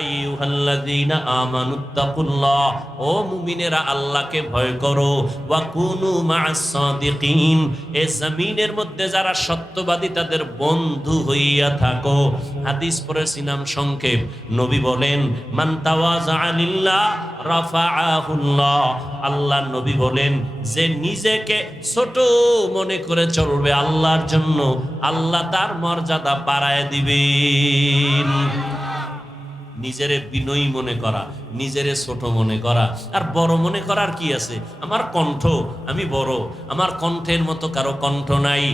আইয়ুহাল্লাযীনা আমানুত্তাকুল্লাহ, ও মুমিনেরা আল্লাহকে ভয় করো, ওয়া কুনু মা'আস সাদিকিন, এই জমিনের মধ্যে যারা সত্যবাদী তাদের বন্ধু হইয়া থাকো। হাদিস পড়েছিলাম সংক্ষেপ। নবী বলেন, মান তাওয়াযা লিল্লাহ রাফাআহুল্লাহ। আল্লাহর নবী বলেন, যে নিজেকে ছোট মনে করে চলবে আল্লাহর জন্য, আল্লাহ তার মর্যাদা বাড়ায় দিবেন। নিজেরে বিনয়ী মনে করা, নিজেরে ছোট মনে করা আর বড় মনে করার কি আছে? আমার কণ্ঠ, আমি বড়, আমার কণ্ঠের মতো কারো কণ্ঠ নাই,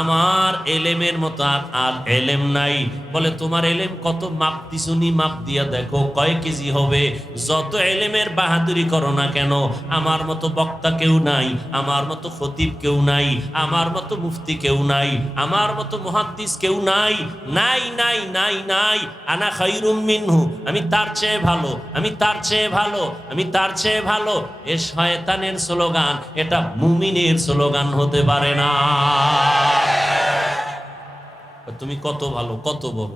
আমার এলেমের মতো আর এলেম নাই। বলে তোমার এলেম কত? মাপ দিছুনি, মাপ দিয়া দেখো কয় কেজি হবে। যত এলেমের বাহাদুরি করো না কেন, আমার মতো বক্তা কেউ নাই, আমার মতো খতিব কেউ নাই, আমার মতো মুফতি কেউ নাই, আমার মতো মুহাদ্দিস কেউ নাই, নাই নাই নাই নাই। আনা খায়রুম মিনহু, আমি তার চেয়ে ভালো, আমি তার চেয়ে ভালো, আমি তার চেয়ে ভালো। এ শয়তানের স্লোগান, এটা মুমিনের স্লোগান হতে পারে না। তুমি কত ভালো, কত বড়।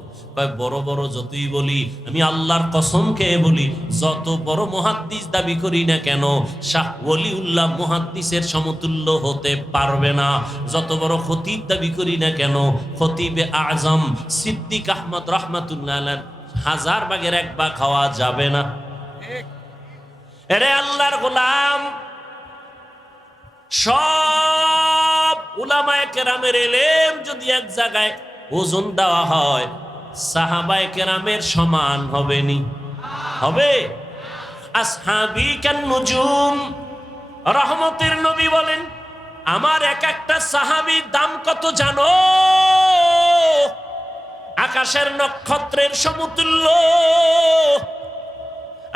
বড় বড় যতই বলি, আমি আল্লাহর কসম খেয়ে বলি, যত বড় মুহাদ্দিস দাবি করি না কেন, শাহ ওলিউল্লাহ মুহাদ্দিসের সমতুল্য হতে পারবে না। যত বড় খতিব দাবি করি না কেন, খতিবে আজম সিদ্দিক আহমদ রাহমাতুল্লাহ আলাইহি 1000 ভাগের 1 ভাগ খাওয়া যাবে না। এরে আল্লাহর গোলাম, সব উলামায়ে কেরামের ইলম যদি এক জায়গায় ওজন দেওয়া হয়, সাহাবায়ে কেরামের সমান হবে নি? হবে? আসহাবী কান নুজুম, রহমতের নবী বলেন, আমার এক একটা সাহাবীর দাম কত জানো? আকাশের নক্ষত্রের সমতুল্য।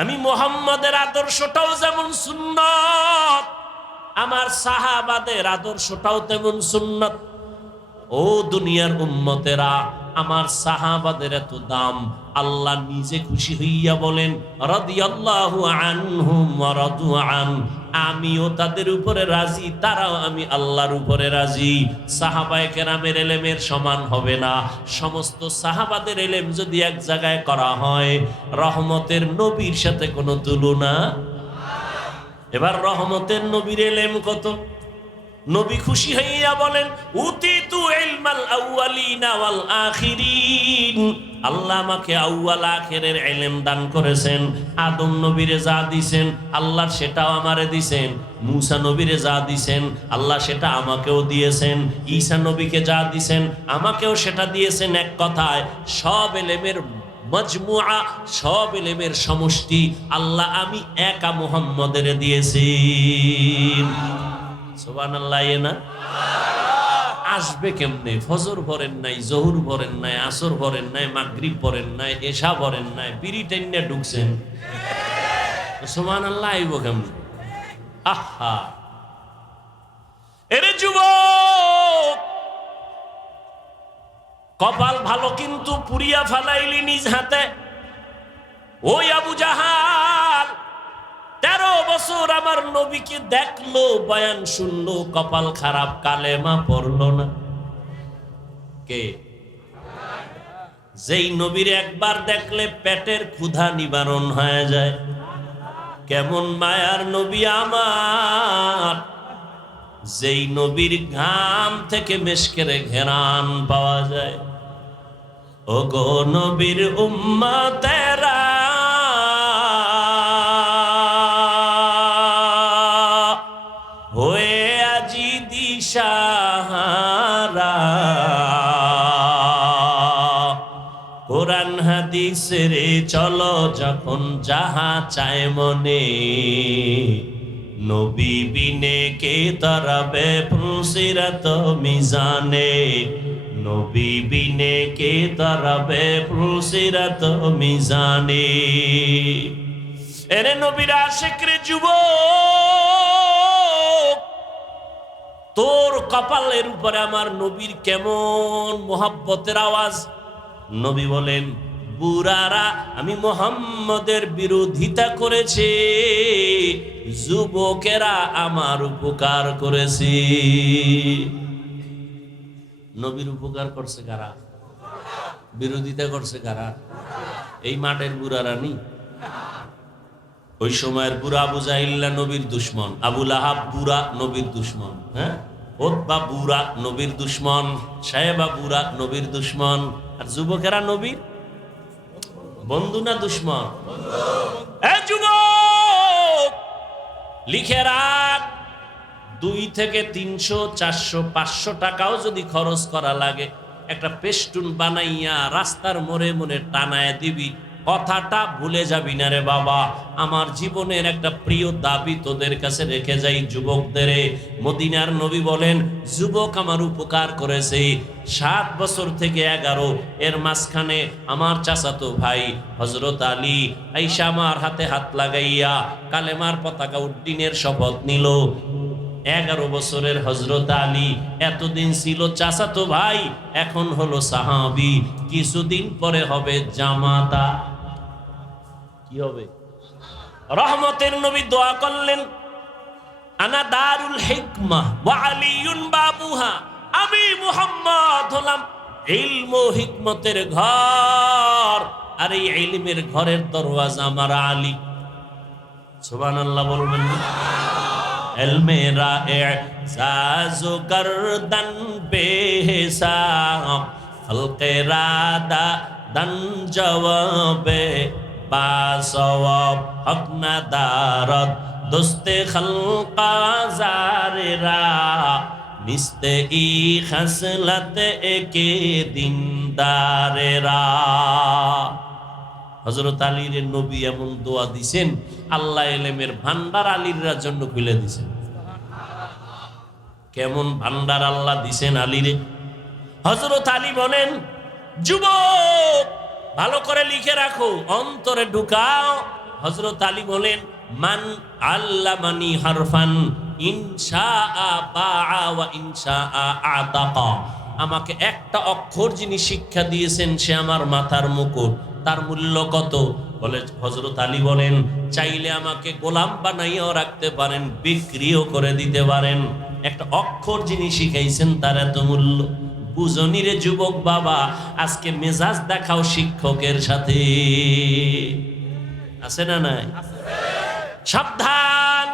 আমি মুহাম্মদের আদর্শটাও যেমন সুন্নাত, আমার সাহাবাদের আদর্শটাও তেমন সুন্নাত। ও দুনিয়ার উম্মতেরা, আমার সাহাবাদের এত দাম, আল্লাহ নিজে খুশি হইয়া বলেন, রাদিয়াল্লাহু আনহুম ওয়া রাদু আন, আমিও তাদের উপরে রাজি, তারাও আমি আল্লাহর উপরে রাজি। সাহাবায়ে কেরামের ইলমের সমান হবে না। সমস্ত সাহাবাদের ইলম যদি এক জায়গায় করা হয়, রহমতের নবীর সাথে কোনো তুলনা। এবার রহমতের নবীর ইলম কত? নবী খুশি হইয়া বলেন, উতিতু ইলমাল আউয়ালিনা ওয়াল আখিরিন, আল্লাহ আমাকে আউয়াল আখিরের ইলম দান করেছেন। আদম নবীরে যা দিবেন আল্লাহ সেটাও আমারে দিবেন, মূসা নবীরে যা দিবেন আল্লাহ সেটা আমাকেও দিয়েছেন, ঈসা নবীকে যা দিবেন আমাকেও সেটা দিয়েছেন। এক কথায় সব ইলমের মজমুআ, সব ইলমের সমষ্টি আল্লাহ আমি একা মুহাম্মদের দিয়েছি। সুবহানাল্লাহ। না আসবে কেমনে? ফজর পড়েন নাই, জোহর পড়েন নাই, আসর পড়েন নাই, মাগরিব পড়েন নাই, এশা পড়েন নাই, বিড়ি টাইনে ঢুকছেন, সুবহানাল্লাহ আইব কেমনে? আহা, এরে যুবক, কপাল ভালো কিন্তু পুরিয়া ফালাইলি নিজ হাতে। ওই আবু জাহাল 13 বছর আমার নবীকে দেখলো, বয়ান শুনলো, কপাল খারাপ, কালেমা পড়লো না। কে? যেই নবীর একবার দেখলে পেটের ক্ষুধা নিবারণ হয়ে যায়। কেমন মায়ার নবী আমার, যেই নবীর ঘাম থেকে মেশকের ঘেরান পাওয়া যায়। ও গো নবীর উম্মতেরা, হয়ে আজি দিশাহারা, কোরআন হাদিসের চলো যখন যাহা চায় মনে, নবী বিনে কে তরাবে ফুলসিরাত মিজানে, নবী বিনে কে তরাবে ফুলসিরাত মিজানে। এরে নবীর আশিক রে যুবক, তোর কপালের উপরে আমার নবীর কেমন মোহাব্বতের আওয়াজ। নবী বলেন, বুড়ারা আমি মুহাম্মদের বিরোধিতা করেছে, যুবকেরা আমার উপকার করেছে। নবীর উপকার করছে কারা? বিরোধিতা করছে কারা? এই মাঠের বুড়ারা নি। ওই সময়ের বুড়া আবু জাহিল্লা নবীর দুশ্মন, আবু লাহাব বুড়া নবীর দুশ্মন, হ্যাঁ, ওতবা বুড়া নবীর দুশ্মন, সাহেবা বুড়া নবীর দুশ্মন, আর যুবকেরা নবীর বন্ধু না দুশ্মন? এ যুবক, লিখে রাখ, 2 থেকে 300, 400, 500 টাকাও যদি খরচ করা লাগে, একটা পেস্টুন বানাইয়া রাস্তার মোড়ে মোড়ে টানায় দিবি। কথাটা ভুলে যাবি না রে বাবা। আমার জীবনের একটা প্রিয় দাবি তোদের কাছে রেখে যাই যুবকদের। মদিনার নবী বলেন, যুবক আমার উপকার করেছে 7 বছর থেকে 11, এর মাঝখানে আমার চাচাতো ভাই হযরত আলী আয়েশা আমার হাতে হাত লাগাইয়া কালেমার পতাকা উড্ডীনের শপথ নিল। 11 বছরের হযরত আলী এতদিন ছিল চাচাতো ভাই, এখন হলো সাহাবী, কিছুদিন পরে হবে জামাতা। কি হবে? রহমতের নবী দোয়া করলেন, আনা দারুল হিকমাহ ওয়া আলিয়ুন বাবুহা, আমি মুহাম্মদ হলাম ইলম ও হিকমতের ঘর, আর এই ইলমের ঘরের দরওয়াজা আমার আলী। সুবহানাল্লাহ বলবেন না? এলমেরা এজাজু গরদন বেহিসাব, খলকে রাদা দন জওয়াবে বাসওয়াব, হক না দারদ দোস্তে খলকা জারেরা, নিস্তে ই খসলত একে দিনদারেরা। হযরত আলীর নবী এমন দোয়া দিছেন, আল্লাহ ইলমের ভান্ডার আলীর জন্য খুলে দিছেন। কেমন ভান্ডার আল্লাহ দিছেন আলীরে! হযরত আলী বলেন, যুবক ভালো করে লিখে রাখো, অন্তরে ঢুকাও। হযরত আলী বলেন, মান আল্লামানি হারফান ইনশাআ বাআ ওয়া ইনশাআ আতাকা, আমাকে একটা অক্ষর যিনি শিক্ষা দিয়েছেন সে আমার মাথার মুকুট। তার মূল্য কত? বলে হযরত আলী বলেন, চাইলে আমাকে গোলাম বানাইয়াও রাখতে পারেন, বিক্রিও করে দিতে পারেন। একটা অক্ষর যিনি শিখাইছেন তার এত মূল্য। বুঝনি রে যুবক বাবা, আজকে মেজাজ দেখাও শিক্ষকের সাথে, আছে না নাই? সাবধান,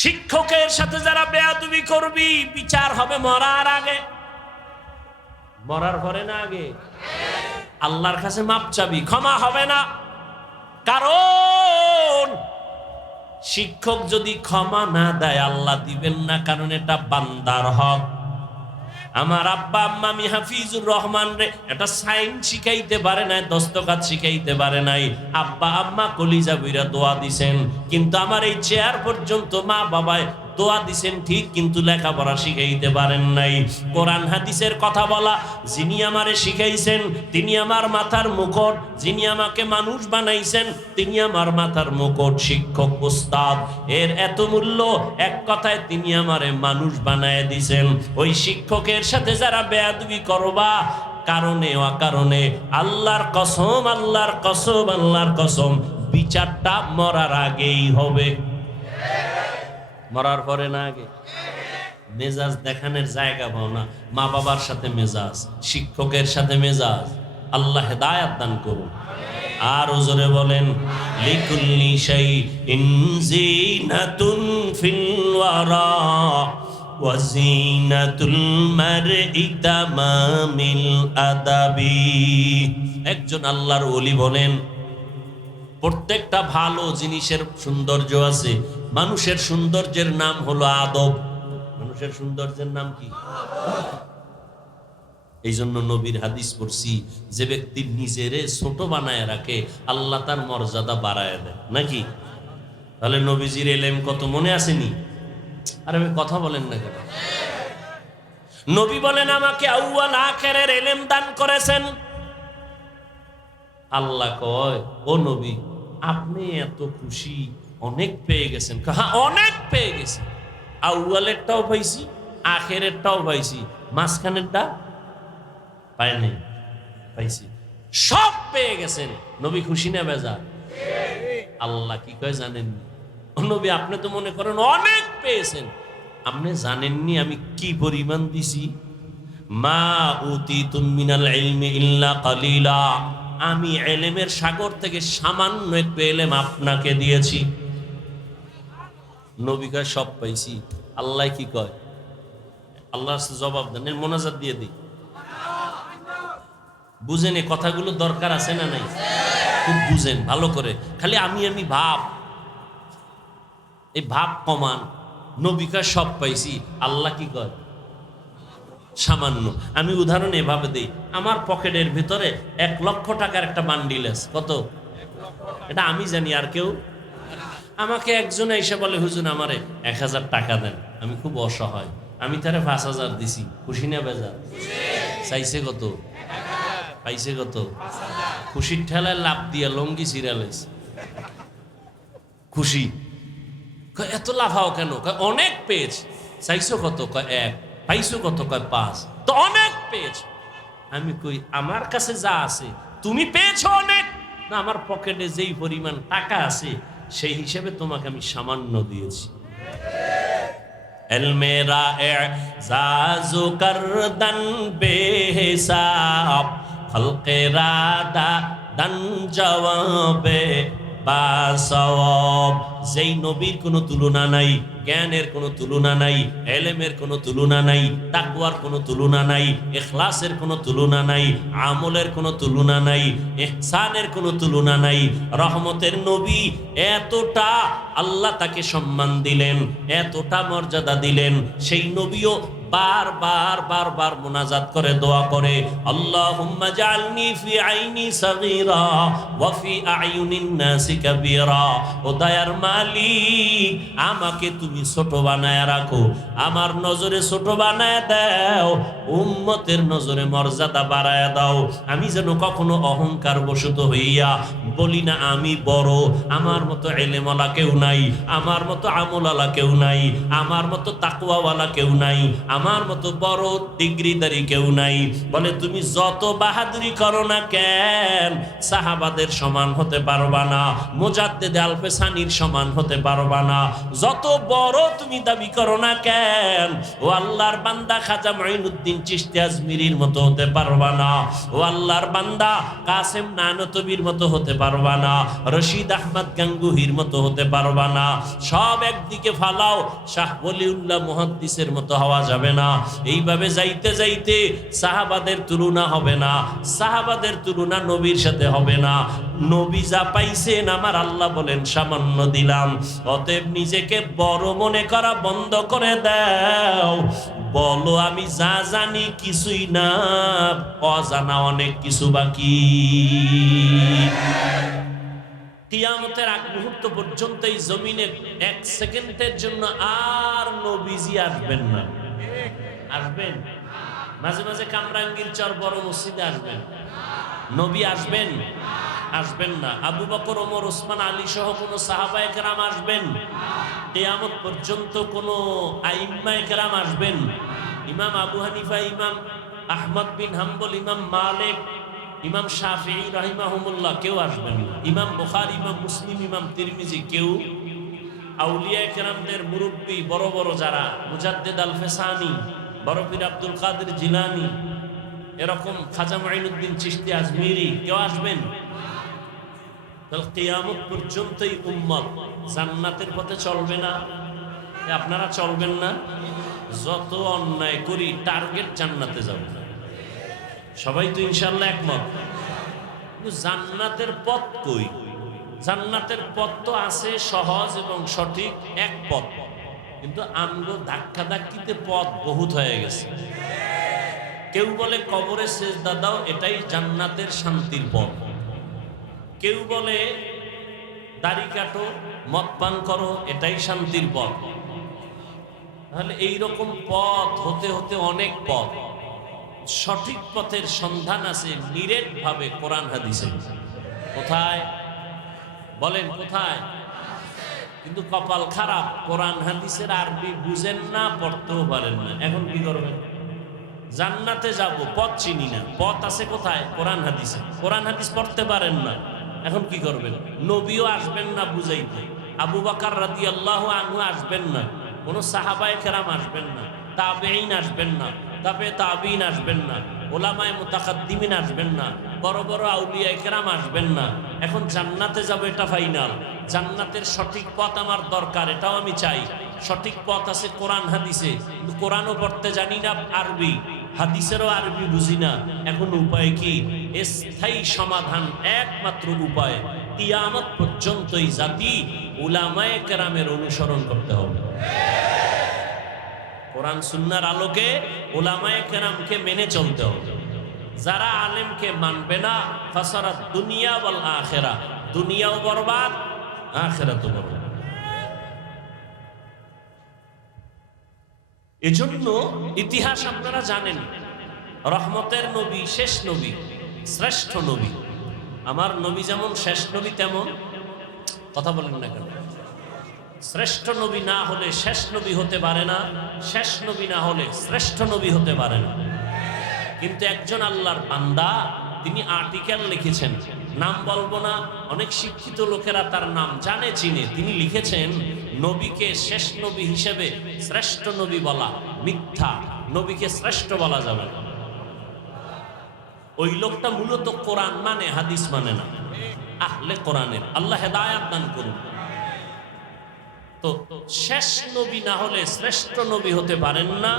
শিক্ষকের সাথে যারা বেয়াদবি করবি, বিচার হবে মরার আগে। মরার পরে না আগে? আল্লাহর কাছে মাপ চাবি, ক্ষমা হবে না। কারণ শিক্ষক যদি ক্ষমা না দেয় আল্লাহ দিবেন না, কারণ এটা বান্দার হক। আমার আব্বা আম্মা আমি হাফিজুর রহমান রে এটা সাইন শিখাইতে পারে নাই, দস্তখত শিখাইতে পারে নাই। আব্বা আম্মা কলিজা বইরা দোয়া দিছেন, কিন্তু আমার এই চেয়ার পর্যন্ত মা বাবায় দোয়া দিছেন ঠিক, কিন্তু লেখাপড়া শিখাইতে পারেন নাই। কোরআন হাদিসের কথা বলা যিনি আমারে শিখাইছেন তিনি আমার মাথার মুকুট, যিনি আমাকে মানুষ বানাইছেন তিনি আমার মাথার মুকুট। শিক্ষক উস্তাদ এর এত মূল্য, এক কথায় তিনি আমারে মানুষ বানায় দিছেন। ওই শিক্ষকের সাথে যারা বেয়াদবি করবা, কারণে অকারণে আল্লাহর কসম, আল্লাহর কসম, আল্লাহর কসম, বিচারটা মরার আগেই হবে। মরার পরে না আগে? মেজাজ দেখানোর জায়গা পাও না। মা বাবার সাথে মেজাজ, শিক্ষকের সাথে মেজাজ, আল্লাহ হেদায়াত দান করুন। আর ওজরে বলেন, লিকুল্লি শাইইন যিনাতুন ফিল ওয়ারা ওয়া যিনাতুল মারই তামামিল আদাবি। একজন আল্লাহর ওলি বলেন, প্রত্যেকটা ভালো জিনিসের সৌন্দর্য আছে। মানুষের সৌন্দর্যের নাম হলো আদব। মানুষের সৌন্দর্যের নাম কি? এই জন্য নবীর হাদিস পড়ছি, যে ব্যক্তি নিজেরে ছোট বানায় রাখে আল্লাহ তার মর্যাদা বাড়ায় দেয়, নাকি? তাহলে নবীজির এলেম কত মনে আসেনি? আর আমি কথা বলেন না কেন? নবী বলেন, আমাকে আউয়াল আখিরের এলেম দান করেছেন। আল্লাহ কয়, ও নবী আপনি এত খুশি, অনেক পেয়ে গেছেন। হ্যাঁ, অনেক পেয়ে গেছি। আউয়ালেরটাও পাইছি, আখেরেরটাও পাইছি, মাঝখানেরটা পাই নাই, পাইছি। সব পেয়ে গেছেন। নবী খুশি না বেজার? আল্লাহ কি কয় জানেননি? নবী আপনি তো মনে করেন অনেক পেয়েছেন, আপনি জানেননি আমি কি পরিমাণ দিছি। মা উতিতুম মিনাল ইলমি ইল্লা কালিলা, আমি ইলমের সাগর থেকে সামান্য একটু ইলম আপনাকে দিয়েছি। নবী কয় সব পাইছি। আল্লাহ কি কয়? আল্লাহ জবাব দেন, মোনাজাত দিয়ে দিই। বুঝেন এই কথাগুলো দরকার আছে না নাই? খুব বুঝেন ভালো করে। খালি আমি ভাব, এই ভাব কমান। নবী কয় সব পাইছি, আল্লাহ কি কয়? সামান্য। আমি উদাহরণ এভাবে দিই, আমার পকেটের ভিতরে 1,00,000 টাকার একটা বান্ডিল আছে। কত? এটা আমি জানি, আর কেউ? আমাকে একজন এসে বলে, হুজুর আমারে 1,000 টাকা দেন, আমি খুব অসহায়। আমি তারে 5,000 দিছি। খুশি না বেজার? চাইছে কত? পাইছে কত? খুশির ঠেলায় লাভ দিয়া লঙ্গি সিরিয়ালাইস। খুশি। এত লাফাও কেন? অনেক পেয়েছ। চাইছো কত? 1। পাইছো কত? 5। তো অনেক পেয়েছ। আমি কই আমার কাছে যা আছে তুমি পেয়েছো অনেক না, আমার পকেটে যেই পরিমাণ টাকা আছে সেই হিসেবে তোমাকে আমি সামান্য দিয়েছি। এলমেরা এজাজু করদন বেহিসাব, খলকেরা দান জওয়াবে বাসওয়াব। যেই নবীর কোনো তুলনা নাই, জ্ঞানের কোনো তুলনা নাই, এলেমের কোনো তুলনা নাই, তাকওয়ার কোনো তুলনা নাই, ইখলাসের কোনো তুলনা নাই, আমলের কোনো তুলনা নাই, ইহসানের কোনো তুলনা নাই। রহমতের নবী এতটা আল্লাহ তাকে সম্মান দিলেন, এতটা মর্যাদা দিলেন, সেই নবীও বারবার মুনাজাত করে দোয়া করে, আল্লাহুম্মা জাআলনি ফি আইনি সাগীরা ওয়া ফি আয়ুনিন নাসি কাবীরা। ও দয়ার মালিক, আমাকে তুমি ছোট বানায় রাখো, আমার নজরে ছোট বানায় দাও, উম্মতের নজরে মর্যাদা বাড়ায় দাও। আমি যেন কখনো অহংকার বশত হইয়া বলি না আমি বড়, আমার মতো ইলমওয়ালা কেউ নাই, আমার মতো আমলওয়ালা কেউ নাই, আমার মতো তাকওয়াওয়ালা কেউ নাই, আমার মতো বড় ডিগ্রিদারি কেউ নাই। বলে তুমি যত বাহাদুরি করো না কেন, সাহাবাদের সমান হতে পারবা না, মুজাদ্দিদ আলফে সানির সমান হতে পারবা না। যত বড় তুমি দাবি করো না কেন, ও আল্লাহর বান্দা খাজা মুঈনুদ্দিন চিশতি আজমিরির মতো হতে পারবা না, ও আল্লাহর বান্দা কাসেম নানতবির মতো হতে পারবা না, রশিদ আহমদ গাঙ্গুহির মতো হতে পারবা না। সব একদিকে ফালাও, শাহ ওলিউল্লাহ মুহাদ্দিসের মতো হওয়া যাবে না। এইভাবে যাইতে যাইতে সাহাবাদের তুলনা হবে না, সাহাবাদের তুলনা নবীর সাথে হবে না। নবী যা পাইছেন আমার আল্লাহ বলেন সামান্য দিলাম। অতএব নিজেকে বড় মনে করা বন্ধ করে দাও, বলো আমি যা জানি কিছুই না, অজানা অনেক কিছু বাকি। কিয়ামতের আগ মুহূর্ত পর্যন্ত এই জমিনে 1 সেকেন্ডের জন্য আর নবীজি আসবেন না। আসবেন? মাঝে মাঝে কামরাঙ্গীর চর বড় মসজিদে আসবেন। নবী আসবেন? আসবেন না। আবু বকর, ওমর, ওসমান, আলী সহ কোন সাহাবায়ে কেরাম আসবেন? কিয়ামত পর্যন্ত কোন আইম্মায়ে কেরাম আসবেন? ইমাম আবু হানিফা, ইমাম আহমদ বিন হাম্বল, ইমাম মালিক, ইমাম শাফিঈ রাহিমাহুমুল্লাহ কেউ আসবেন না। ইমাম বুখারী, ইমাম মুসলিম, ইমাম তিরমিজি কেউ। আউলিয়া কেরামদের মুরব্বী বড় বড় যারা, মুজাদ্দিদ আলফে সানি, বড় পীর আব্দুল কাদের জিলানী, এরকম খাজা মুঈনুদ্দিন চিশতি আজমিরি কেউ আসবেন? তাহলে কিয়ামত পর্যন্তই উম্মত জান্নাতের পথে চলবে না। আপনারা চলবেন না? যত অন্যায় করি টার্গেট জান্নাতে যাব না। সবাই তো ইনশাআল্লাহ একমত। কিন্তু জান্নাতের পথ কই? জান্নাতের পথ তো আছে সহজ এবং সঠিক এক পথ, কিন্তু আমগো ধাক্কা ধাক্কিতে পথ বহুত হয়ে গেছে। কেউ বলে কবরে সেজদা দাও, এটাই জান্নাতের শান্তির পথ। কেউ বলে দাড়ি কাটো, মদ পান করো, এটাই শান্তির পথ। তাহলে এইরকম পথ হতে হতে অনেক পথ। সঠিক পথের সন্ধান আছে নিরেট ভাবে কোরআন হাদিসে। কোথায় বলেন? কোথায়? কিন্তু কপাল খারাপ, কোরআন হাদিসের আরবি বুঝেন না, পড়তেও পারেন না। এখন কি করবেন? জান্নাতে যাব, পথ চিনি না। পথ আছে কোথায়? কোরআন হাদিসে। কোরআন হাদিস পড়তে পারেন না, এখন কি করবেন? নবীও আসবেন না বুঝাইতে, আবু বকর রাদিয়াল্লাহু আনহু আসবেন না, কোন সাহাবায়ে কেরাম আসবেন না, তাবেঈন আসবেন না, তারপরে তাবিন আসবেন না, ওলামায়ে মুতাকাদ্দিমিন আসবেন না, বড় বড় আউলিয়া ইকরাম আসবেন না। এখন জান্নাতে যাব, এটা ফাইনাল। জান্নাতের সঠিক পথ আমার দরকার, এটাও আমি চাই। সঠিক পথ আছে কোরআন হাদিসে, কিন্তু কোরআনও পড়তে জানি না আরবি, হাদিসেরও আরবি বুঝি না। এখন উপায় কি? স্থায়ী সমাধান একমাত্র উপায়, কিয়ামত পর্যন্তই জাতি উলামায়ে কেরামের অনুসরণ করতে হবে। কোরআন সুন্নাহর আলোকে উলামায়ে কেরামকে মেনে চলতে হবে। যারা আলেমকে মানবে না, ফাসারাত দুনিয়া ওয়াল আখিরা, দুনিয়াও বরবাদ, আখিরাতও বরবাদ। এজন্য ইতিহাস আপনারা জানেন, রহমতের নবী, শেষ নবী, শ্রেষ্ঠ নবী। আমার নবী যেমন শেষ নবী, তেমন কথা বলেন না কেন? শ্রেষ্ঠ নবী না হলে শেষ নবী হতে পারে না, শেষ নবী না হলে শ্রেষ্ঠ নবী হতে পারে না। কিন্তু একজন আল্লাহর বান্দা, তিনি আর্টিকেল লিখেছেন, নাম বলবো না, অনেক শিক্ষিত লোকেরা তার নাম জানে, চিনে। তিনি লিখেছেন, নবীকে শেষ নবী হিসেবে শ্রেষ্ঠ নবী বলা মিথ্যা, নবীকে শ্রেষ্ঠ বলা যাবে না। ওই লোকটা মূলত কোরআন মানে, হাদিস মানে না, আহলে কোরআনের। আল্লাহ হেদায়াত দান করুন। তো শেষ নবী না হলে শ্রেষ্ঠ নবী হতে পারেন না,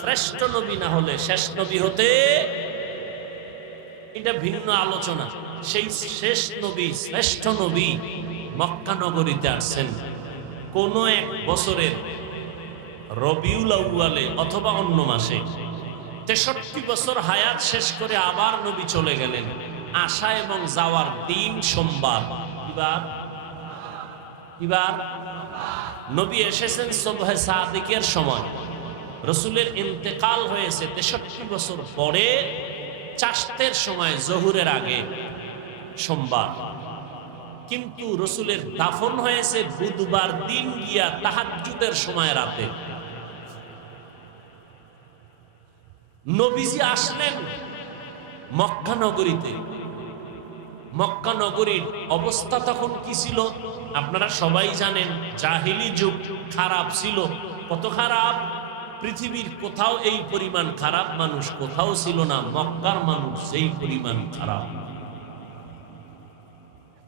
শ্রেষ্ঠ নবী না হলে শেষ নবী হতে, এটা ভিন্ন আলোচনা। সেই শেষ নবী, শ্রেষ্ঠ নবী মক্কা নগরীতে আসছেন কোন এক বছরের রবিউল আউয়ালে অথবা অন্য মাসে। 63 বছর হায়াত শেষ করে আবার নবী চলে গেলেন। আসা এবং যাওয়ার দিন সোমবার। কিবার নবী এসেছেন সুবহে সাদিকের সময়। রসুলের ইন্তেকাল হয়েছে 63 বছর পরে, চাশতের সময়, জহুরের আগে, সোমবার। কিন্তু রসুলের দাফন হয়েছে বুধবার দিন গিয়া তাহাজ্জুদের সময় রাতে। নবীজি আসলেন মক্কা নগরীতে। মক্কা নগরীর অবস্থা তখন কি ছিল আপনারা সবাই জানেন। জাহিলি যুগ, খারাপ ছিল। কত খারাপ! পৃথিবীর কোথাও এই পরিমাণ খারাপ মানুষ কোথাও ছিল না। মক্কার মানুষ সেই পরিমাণ খারাপ।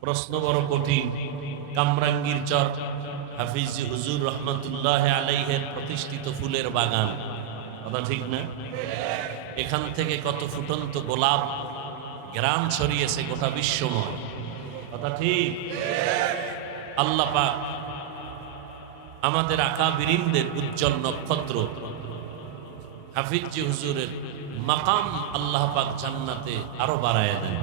প্রশ্ন বড় কঠিন। কামরাঙ্গীর চর, হাফিজ হুজুর রহমতুল্লাহ আলাইহের প্রতিষ্ঠিত ফুলের বাগান, কথা ঠিক না? এখান থেকে কত ফুটন্ত গোলাপ গ্রাম ছড়িয়েছে গোটা বিশ্বময়, কথা ঠিক? আল্লাহ পাক আমাদের আকাবিরিনদের উজ্জ্বল নক্ষত্র হাফিজ হুজুরের মাকাম আল্লাহ পাক জান্নাতে আরো বাড়ায় দেন।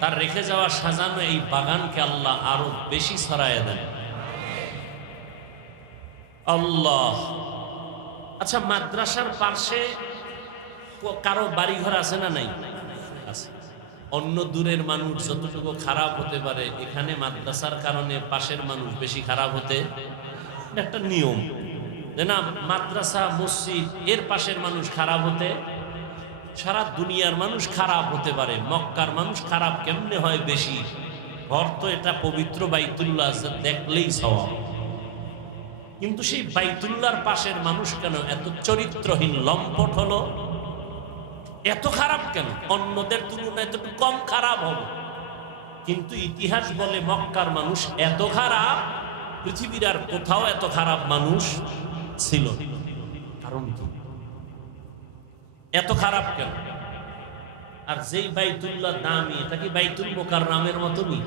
তার রেখে যাওয়া সাজানো এই বাগানকে আল্লাহ আরো বেশি ছড়ায় দেন। আল্লাহ। আচ্ছা, মাদ্রাসার পাশে কারো বাড়িঘর আছে না নাই? আছে। অন্য দূরের মানুষ যতটুকু খারাপ হতে পারে, এখানে মাদ্রাসার কারণে পাশের মানুষ বেশি খারাপ হতে, একটা নিয়ম না? মাদ্রাসা, মসজিদ, এর পাশের মানুষ খারাপ হতে, সারা দুনিয়ার মানুষ খারাপ হতে পারে, মক্কার মানুষ খারাপ কেমনে হয় বেশি? ঘর তো এটা পবিত্র বাইতুল্লাহ, দেখলেই সওয়াব। কিন্তু সেই বাইতুল্লাহর পাশের মানুষ কেন এত চরিত্রহীন, লম্পট হলো? এত খারাপ কেন? অন্যদের তুলনায় এতটুকু কম খারাপ হবে। কিন্তু ইতিহাস বলে মক্কার মানুষ এত খারাপ, পৃথিবীর আর কোথাও এত খারাপ মানুষ ছিল। কারণ কি? এত খারাপ কেন? আর যেই বাইতুল্লাহ দামি, এটা কি বাইতুল মুকাররমের মতনই?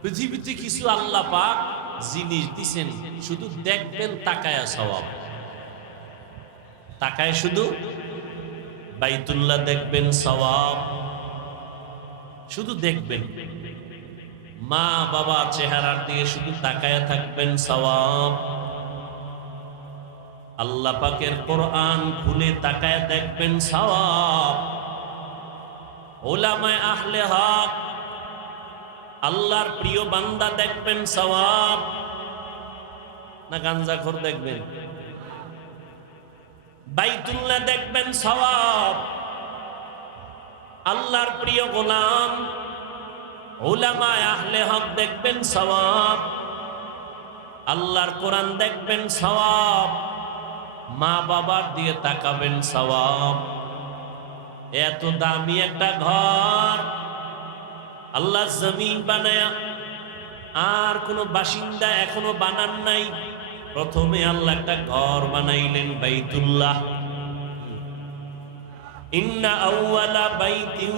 পৃথিবীতে কিছু আল্লাহ পাক জিনিস দিছেন, শুধু দেখবেন, তাকায়া সওয়াব। তাকায় শুধু বাইতুল্লাহ দেখবেন, সওয়াব। শুধু দেখবেন, মা বাবা চেহারার দিকে শুধু তাকায়া থাকবেন, সওয়াব। আল্লাহ পাকের কোরআন খুলে তাকায় দেখবেন, সওয়াব। উলামায়ে আহলে হক, আল্লাহর প্রিয় বান্দা দেখবেন, সওয়াব। না গাঞ্জাখোর দেখবেন? বাইতুল্লাহ দেখবেন, সওয়াব। আল্লাহর প্রিয় গোলাম উলামায়ে আহলে হক দেখবেন, সওয়াব। আল্লাহর কোরআন দেখবেন, সওয়াব। মা বাবার দিয়ে তাকাবেন সওয়াব। এত দামি একটা ঘর আল্লাহ জমিন বানায়া, আর কোনো বাসিন্দা এখনো বানান নাই। প্রথমে আল্লাহ একটা ঘর বানাইলেন বাইতুল্লাহ। ইন্না আউওয়ালা বাইতিন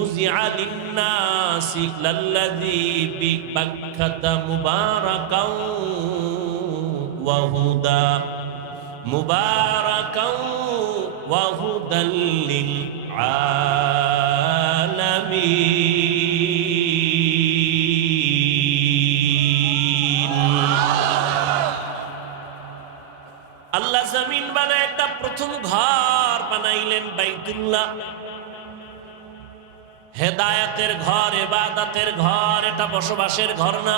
উযিআ লিন-নাসি লাল্লাযী বিবাক্কাতা মুবারাকাও ওয়া হুদা মুবারাকাও ওয়া হুদাল লিল আলামিন। আল্লাহ জমিন বানায় একটা প্রথম ঘর বানাইলেন বাইতুল্লাহ। হেদায়েতের ঘর, ইবাদতের ঘর, এটা বসবাসের ঘর না।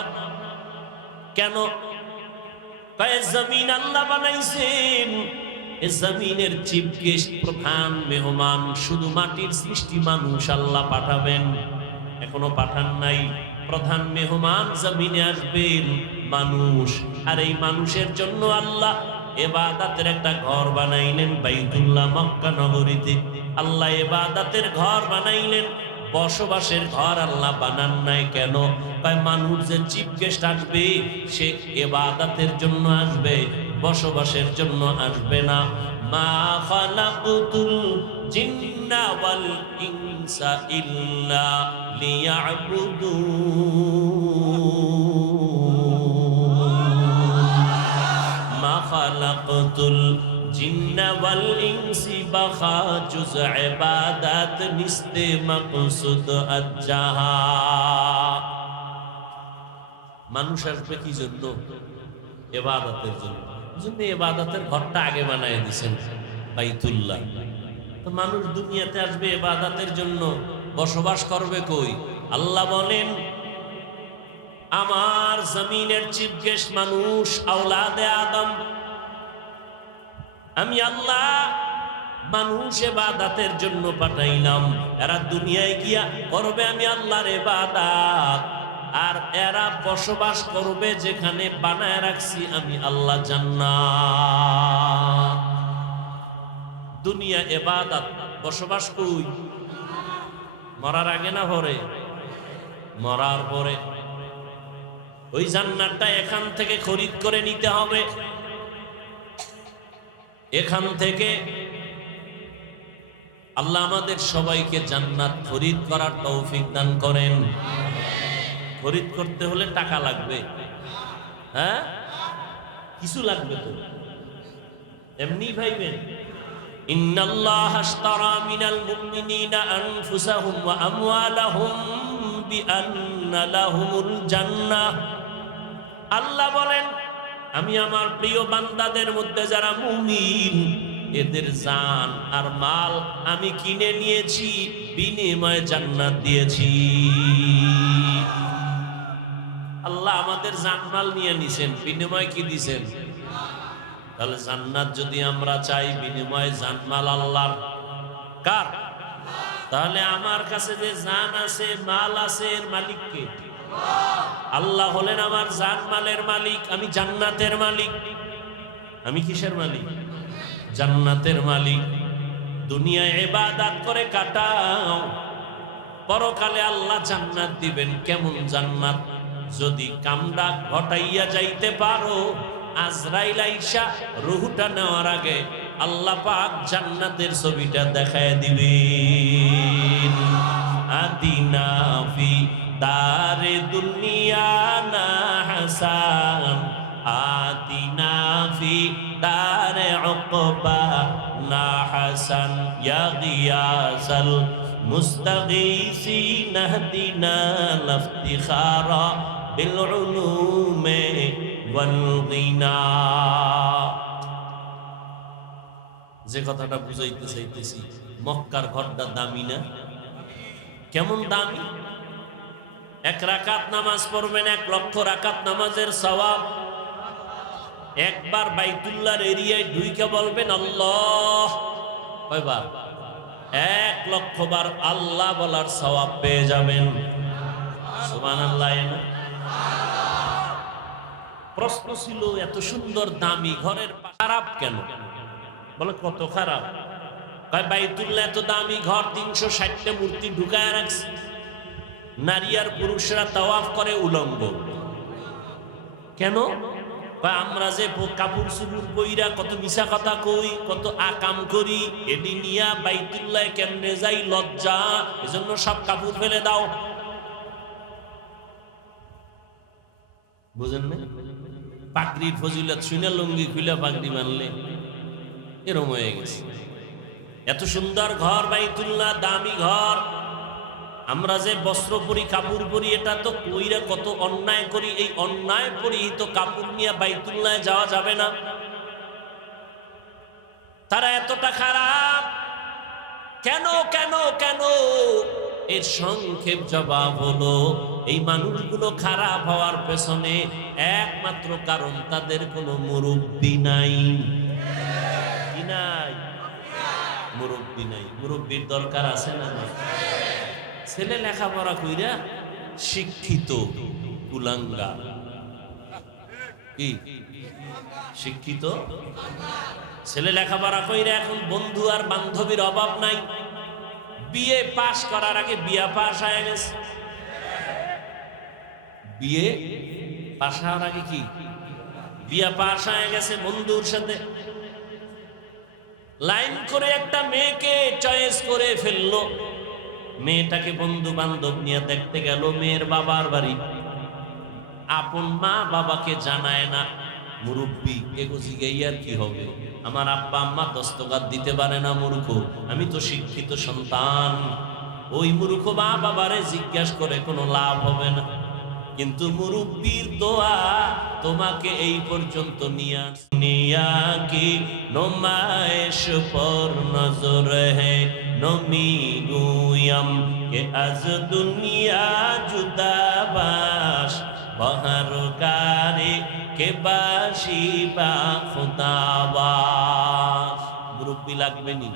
কেন? জমিন আল্লাহ বানাইছেন, এই জমিনের চিফ গেস্ট, প্রধান মেহমান শুধু মাটির সৃষ্টি মানুষ আল্লাহ পাঠাবেন। এখনো পাঠান নাই। প্রধান মেহমান জমিনে আসবেন মানুষ, আর এই মানুষের জন্য আল্লাহ ইবাদতের একটা ঘর বানাইলেন বাইতুল্লাহ মক্কা নগরীতে। আল্লাহ ইবাদতের ঘর বানাইলেন, বসবাসের ঘর আল্লাহ বানান নাই। কেন? মানুষ যে চিফ গেস্ট আসবে সে ইবাদতের জন্য আসবে, বসবাসের জন্য আসবে না। মা খালাকুতুল জিন্না ওয়াল ইনসা ইল্লা লিয়াবুদুন। মা খালাকুতুল জিন্না ওয়াল ইনসি বাখা জুজ ইবাদত নিস্তে মাকসুদ আজ্জাহা। মানুষ আসবে কি জন্য? ইবাদতের জন্য। জন্য ইবাদতের ঘরটা আগে বানায় দিয়েছেন বাইতুল্লাহ। তো মানুষ দুনিয়াতে আসবে ইবাদতের জন্য, বসবাস করবে কই? আল্লাহ বলেন আমার জমিনের চিফ গেস্ট মানুষ, আওলাদে আদম। আমি আল্লাহ মানুষ ইবাদতের জন্য পাঠাইলাম। এরা দুনিয়ায় গিয়া করবে আমি আল্লাহর ইবাদত, আর এরা বসবাস করবে যেখানে বানায় রাখছি আমি আল্লাহ জান্নাত। দুনিয়া ইবাদত, বসবাস কই? মরার আগে না পরে? মরার পরে। ওই জান্নাতটা এখান থেকে খরিদ করে নিতে হবে। এখান থেকে আল্লাহ আমাদের সবাইকে জান্নাত খরিদ করার তৌফিক দান করেন। খরিদ করতে হলে টাকা লাগবে, হ্যাঁ কিছু লাগবে তো, এমনি ভাইবেন। ইন্নাল্লাহা আশতারা মিনাল মুমিনিনা আনফুসাহুম ওয়া আমওয়ালাহুম বিআন্না লাহুমুল জান্নাহ। আল্লাহ বলেন আমি আমার প্রিয় বান্দাদের মধ্যে যারা মুমিন, এদের জান আর মাল আমি কিনে নিয়েছি, বিনিময়ে জান্নাত দিয়েছি। আল্লাহ আমাদের জানমাল নিয়ে নিছেন, বিনিময়ে কি দিছেন? তাহলে জান্নাত যদি আমরা চাই, বিনিময়ে জানমাল আল্লাহর। কার? তাহলে আমার কাছে যে জান আছে, মাল আছে, এর মালিক কে? আল্লাহ হলেন আমার জানমালের মালিক। আমি জান্নাতের মালিক। আমি কিসের মালিক? জান্নাতের মালিক। দুনিয়ায় ইবাদত করে কাটাও, পরকালে আল্লাহ জান্নাত দিবেন। কেমন জান্নাত? যদি কামটা ঘটাইয়া যাইতে পারো, আজরাইল আইসা রূহটা নেওয়ার আগে আল্লাহ পাক জান্নাতের ছবিটা দেখায় দিবেন। আদিনা ফি দারে দুনিয়া না হাসান, আদিনা ফি দারে উকবা না হাসান, ইয়া গিয়াসাল মুস্তাগীসিন ইহদিনা লাফতিখারা বিল উলুমে ওয়াল গিনা। যে কথাটা বুঝাইতে চাইতেছি, মক্কার ঘরটা দামি না? কেমন দামি? 1 রাকাত নামাজ পড়বেন, 1 লক্ষ রাকাত নামাজের সওয়াব। একবার বাইতুল্লাহর এরিয়ায় ঢুইকে বলবেন আল্লাহ, কয়বার? 1 লক্ষ বার আল্লাহ বলার সওয়াব পেয়ে যাবেন। সুবহানাল্লাহ। প্রশ্ন ছিল এত সুন্দর দামি ঘরের খারাপ কেন? বলে কত খারাপ? কয় বাইতুল্লাহ এত দামি ঘর, 360টা মূর্তি ঢুকায় রাখছে, নারী আর পুরুষরা তাওয়াফ করে উলঙ্গ। কেন? আমরা যে কাপড় চুপুর পইরা কত মিছা কথা কই, কত আকাম করি, এটি নিয়া বাইতুল্লাহ কেমনে যাই লজ্জা, এজন্য সব কাপড় ফেলে দাও। বুঝেন না? পাগড়ির ফজিলত শুনে লুঙ্গি খুলে পাগড়ি মানলে এরম হয়ে গেছে। এত সুন্দর ঘর বাইতুল্লাহ, দামি ঘর, আমরা যে বস্ত্র পরি, কাপড় পরি, এটা তো কইরা কত অন্যায় করি। এই অন্যায় পরিহিত কাপড় নিয়ে বাইতুল্লাহ যাওয়া যাবে না। তারা এতটা খারাপ কেন কেন কেন? এর সংক্ষেপ জবাব হলো, এই মানুষগুলো খারাপ হওয়ার পেছনে একমাত্র কারণ তাদের কোনো মুরব্বি নাই। কি নাই? মুরব্বি নাই। মুরব্বির দরকার আছে না? ছেলে লেখাপড়া কইরা শিক্ষিত কুলাঙ্গা, কি শিক্ষিত ছেলে লেখাপড়া কইরা এখন বন্ধু আর বান্ধবীর অভাব নাই। বিয়ে পাশ করার আগে বিয়া পাশ হয়ে গেছে। বিয়ে পাশ হওয়ার আগে কি বিয়া পাশ হয়ে গেছে। বন্ধুর সাথে লাইন করে একটা মেয়েকে চয়েস করে ফেললো। মেয়েটাকে বন্ধু বান্ধব নিয়ে দেখতে গেল মেয়ের বাবার বাড়ি। আপন মা বাবাকে জানায় না। মুরব্বী এগো জিগাই আর কি হবে, আমার আব্বা আম্মা দস্তখত দিতে পারে না, মূর্খ, আমি তো শিক্ষিত সন্তান। ওই মূর্খ মা বাবারে জিজ্ঞাসা করে কোনো লাভ হবে না। কিন্তু মুরব্বীর দোয়া তোমাকে এই পর্যন্ত নিয়া কি নমায়েশ পর নজর হে নমি গুয়াম কে আজ দুনিয়া জুদাবাস বাহার কারে কে বাসি বা খুদাবাস। মুরব্বী লাগবে নি?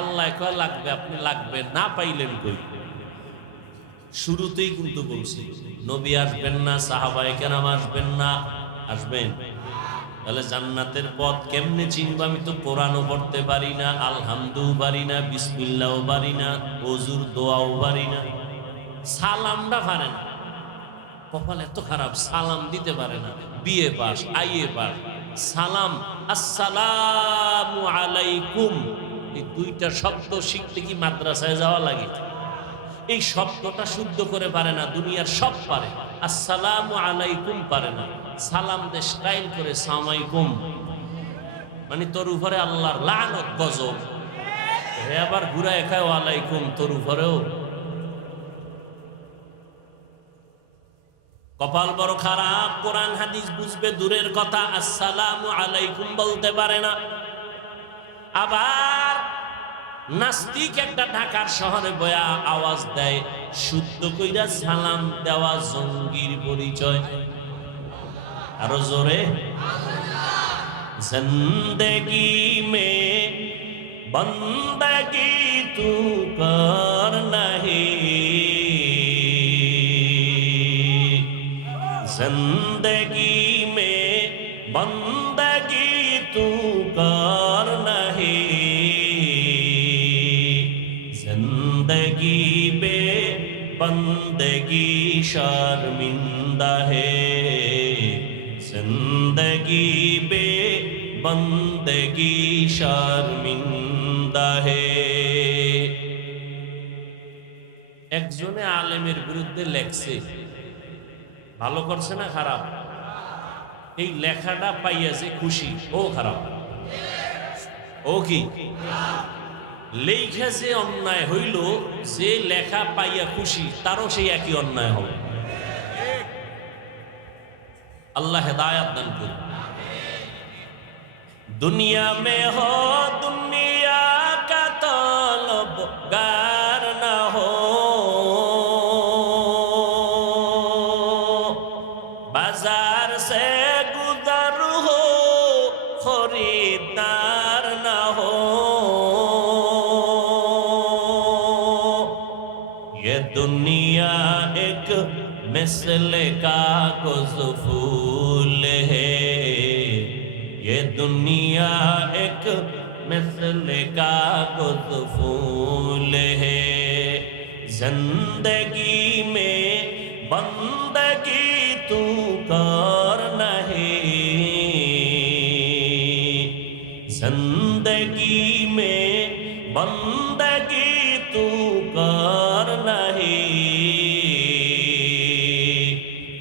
আল্লাহ কয় লাগবে, আপনি লাগবে না পাইলেন কই? শুরুতেই কিন্তু বলছি নবী আসবেন না, সাহাবায়ে কেরাম আসবেন না। আসবেন? তাহলে জান্নাতের পথ কেমনে চিনব? আমি তো কোরআনও পড়তে পারি না, আলহামদুও পারি না, বিসমিল্লাহও পারি না, ওযুর দোয়াও পারি না, সালামটা পারে না। কপাল এত খারাপ, সালাম দিতে পারে না। বিএ পাস, আইএ পাস, সালাম আসসালামু আলাইকুম, এই দুইটা শব্দ শিখতে কি মাদ্রাসায় যাওয়া লাগে? এই শব্দটা শুদ্ধ করে পারে না। দুনিয়ার সব পারে, আসসালামু আলাইকুম পারে না। সালাম দে স্টাইল করে সালামাইকুম, মানে তোর উপরে আল্লাহর লানত গজব। হে আবার ঘুরা একাই ওয়ালাইকুম, তোর উপরেও। কপাল বড় খারাপ। কোরআন হাদিস বুঝবে দূরের কথা, আসসালামু আলাইকুম বলতে পারে না। আবার নাস্তিক একটা ঢাকার শহরে বয়া আওয়াজ দেয়, শুদ্ধ কইরা সালাম দেওয়া জঙ্গির পরিচয়। আরো জোরে, জিন্দেগি মে বন্দগি তু কর নাহি, जिंदगी में बंदगी तू कर नहीं, जिंदगी बे बंदगी शर्मिंदा है, जिंदगी बे बंदगी शर्मिंदा है। একজনে আলেমের বিরুদ্ধে লেখছে, ভালো করছে না খারাপ? এই লেখাটা পাইয়া যে খুশি, ও খারাপ, ও কি লেখা যে অন্যায় হইল, যে লেখা পাইয়া খুশি তারও সেই একই অন্যায় হবে। আল্লাহ হেদায়াত দান করুন। দুনিয়া মে হো দুনিয়া কা তলবগার না হো, बाजार से गुजर हो खरीदार न हो, ये दुनिया एक मिसल कागज फूल है, ये दुनिया एक मिसल कागज फूल है, जिंदगी में बंदगी तू कर नहीं, जिंदगी में बंदगी तू कर नहीं,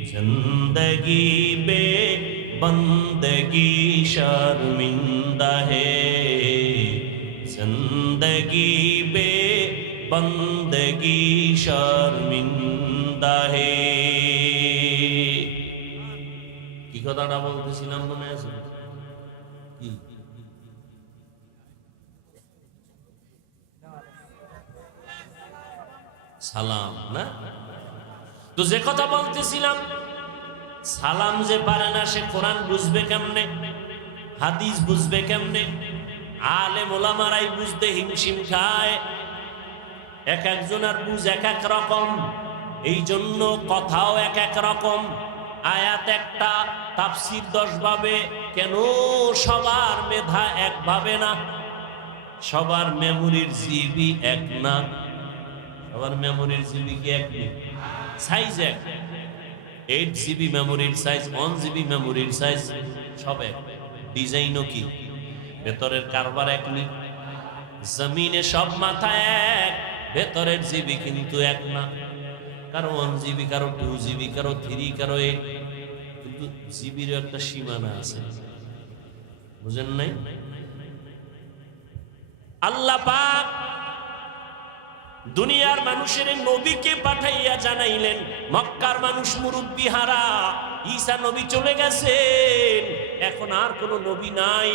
जिंदगी बे बंदगी शर्मिंदा है, जिंदगी बे बंदगी शर्मिंदा है। কি কথাটা বলতেছিলাম মনে আছে? কি সালাম না? তো যে কথা বলতেছিলাম, সালাম যে পারে না সে কোরআন বুঝবে কেমনে, হাদিস বুঝবে কেমনে? আলেম ওলামারাই বুঝতে হিমশিম খায়, এক একজনের বুঝ এক এক রকম, এই জন্য কথাও এক এক রকম। আয়াত একটা, তাফসীর 10 ভাবে। কেন সবার মেধা একভাবে না? সবার মেমোরির জিবি এক না? সবার মেমোরির জিবি কি এক নেই? সাইজ এক। 8 জিবি মেমোরির সাইজ, 1 জিবি মেমোরির সাইজ সব এক। ডিজাইনও কি ভেতরের কারবার এক নেই। জমিনে সব মাথা এক, ভেতরের জিবি কিন্তু এক না। কারো 1 জিবি, কারো 2 জিবি, কারো 3, কারো 8। কিন্তু জিবির একটা সীমানা আছে, বুঝেন নাই? আল্লাহ পাক দুনিয়ার মানুষের নবীকে পাঠাইয়া জানাইলেন, মক্কার মানুষ মুরব্বি হারা, ঈসা নবী চলে গেছেন, এখন আর কোন নবী নাই,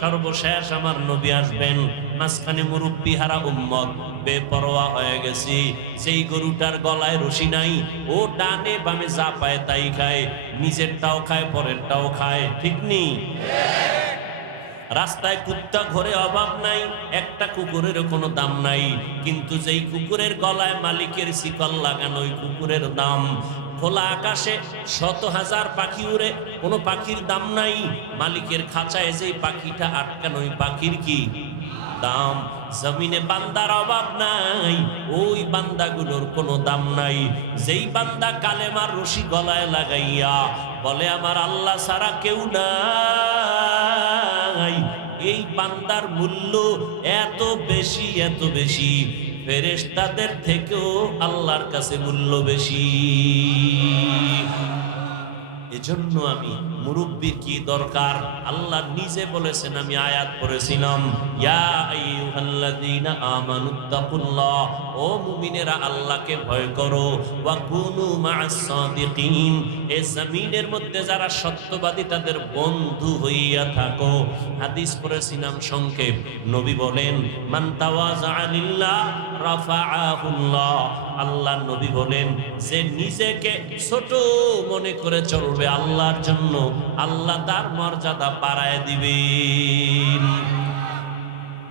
সর্বশেষ আমার নবী আসবেন। মাঝখানে মুরব্বি হারা উম্মত বেপরোয়া হয়ে গেছে। সেই গরুটার গলায় রশি নাই, ও ডানে বামে যা পায় তাই খায়, নিজেরটাও খায় পরেরটাও খায়, ঠিক নেই? রাস্তায় কুত্তা ঘরে অভাব নাই, একটা কুকুরের কোনো দাম নাই, কিন্তু যেই কুকুরের গলায় মালিকের শিকল লাগানো, ওই কুকুরের দাম। খোলা আকাশে 100,000 পাখি উড়ে, কোনো পাখির দাম নাই, মালিকের খাঁচায় যেই পাখিটা আটকানো, ওই পাখির কি দাম? জমিনে বান্দার অভাব নাই, ওই বান্দাগুলোর কোনো দাম নাই। যেই বান্দা কালেমার রশি গলায় লাগাইয়া বলে আমার আল্লাহ ছাড়া কেউ নাই, এই বান্দার মূল্য এত বেশি, এত বেশি, ফেরেশতাদের থেকেও আল্লাহর কাছে মূল্য বেশি। এজন্য আমি মুরব্বির কি দরকার, আল্লাহ নিজে বলেছেন, আমি আয়াত পড়েছিলাম, ইয়া আইয়ুহাল্লাযীনা আমানুত্তাকুল্লাহ, ও মুমিনেরা আল্লাহকে ভয় করো, ওয়া কুনু মা'আস সাদিকিন, এই জমিনের মধ্যে যারা সত্যবাদী তাদের বন্ধু হইয়া থাকো। হাদিস পড়েছিলাম সংক্ষেপ, নবী বলেন, মান তাওয়াযা লিল্লাহ রাফাআহুল্লাহ, আল্লাহ নবী বলেন, যে নিজেকে ছোট মনে করে চলবে আল্লাহর জন্য, আল্লাহ তার মর্যাদা বাড়ায় দিবেন।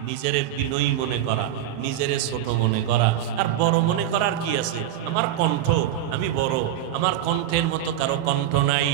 নিজেরে বিনয়ী মনে করা, নিজেরে ছোট মনে করা আর বড় মনে করার কি আছে? আমার কণ্ঠ, আমি বড়, আমার কণ্ঠের মতো কারো কণ্ঠ নাই,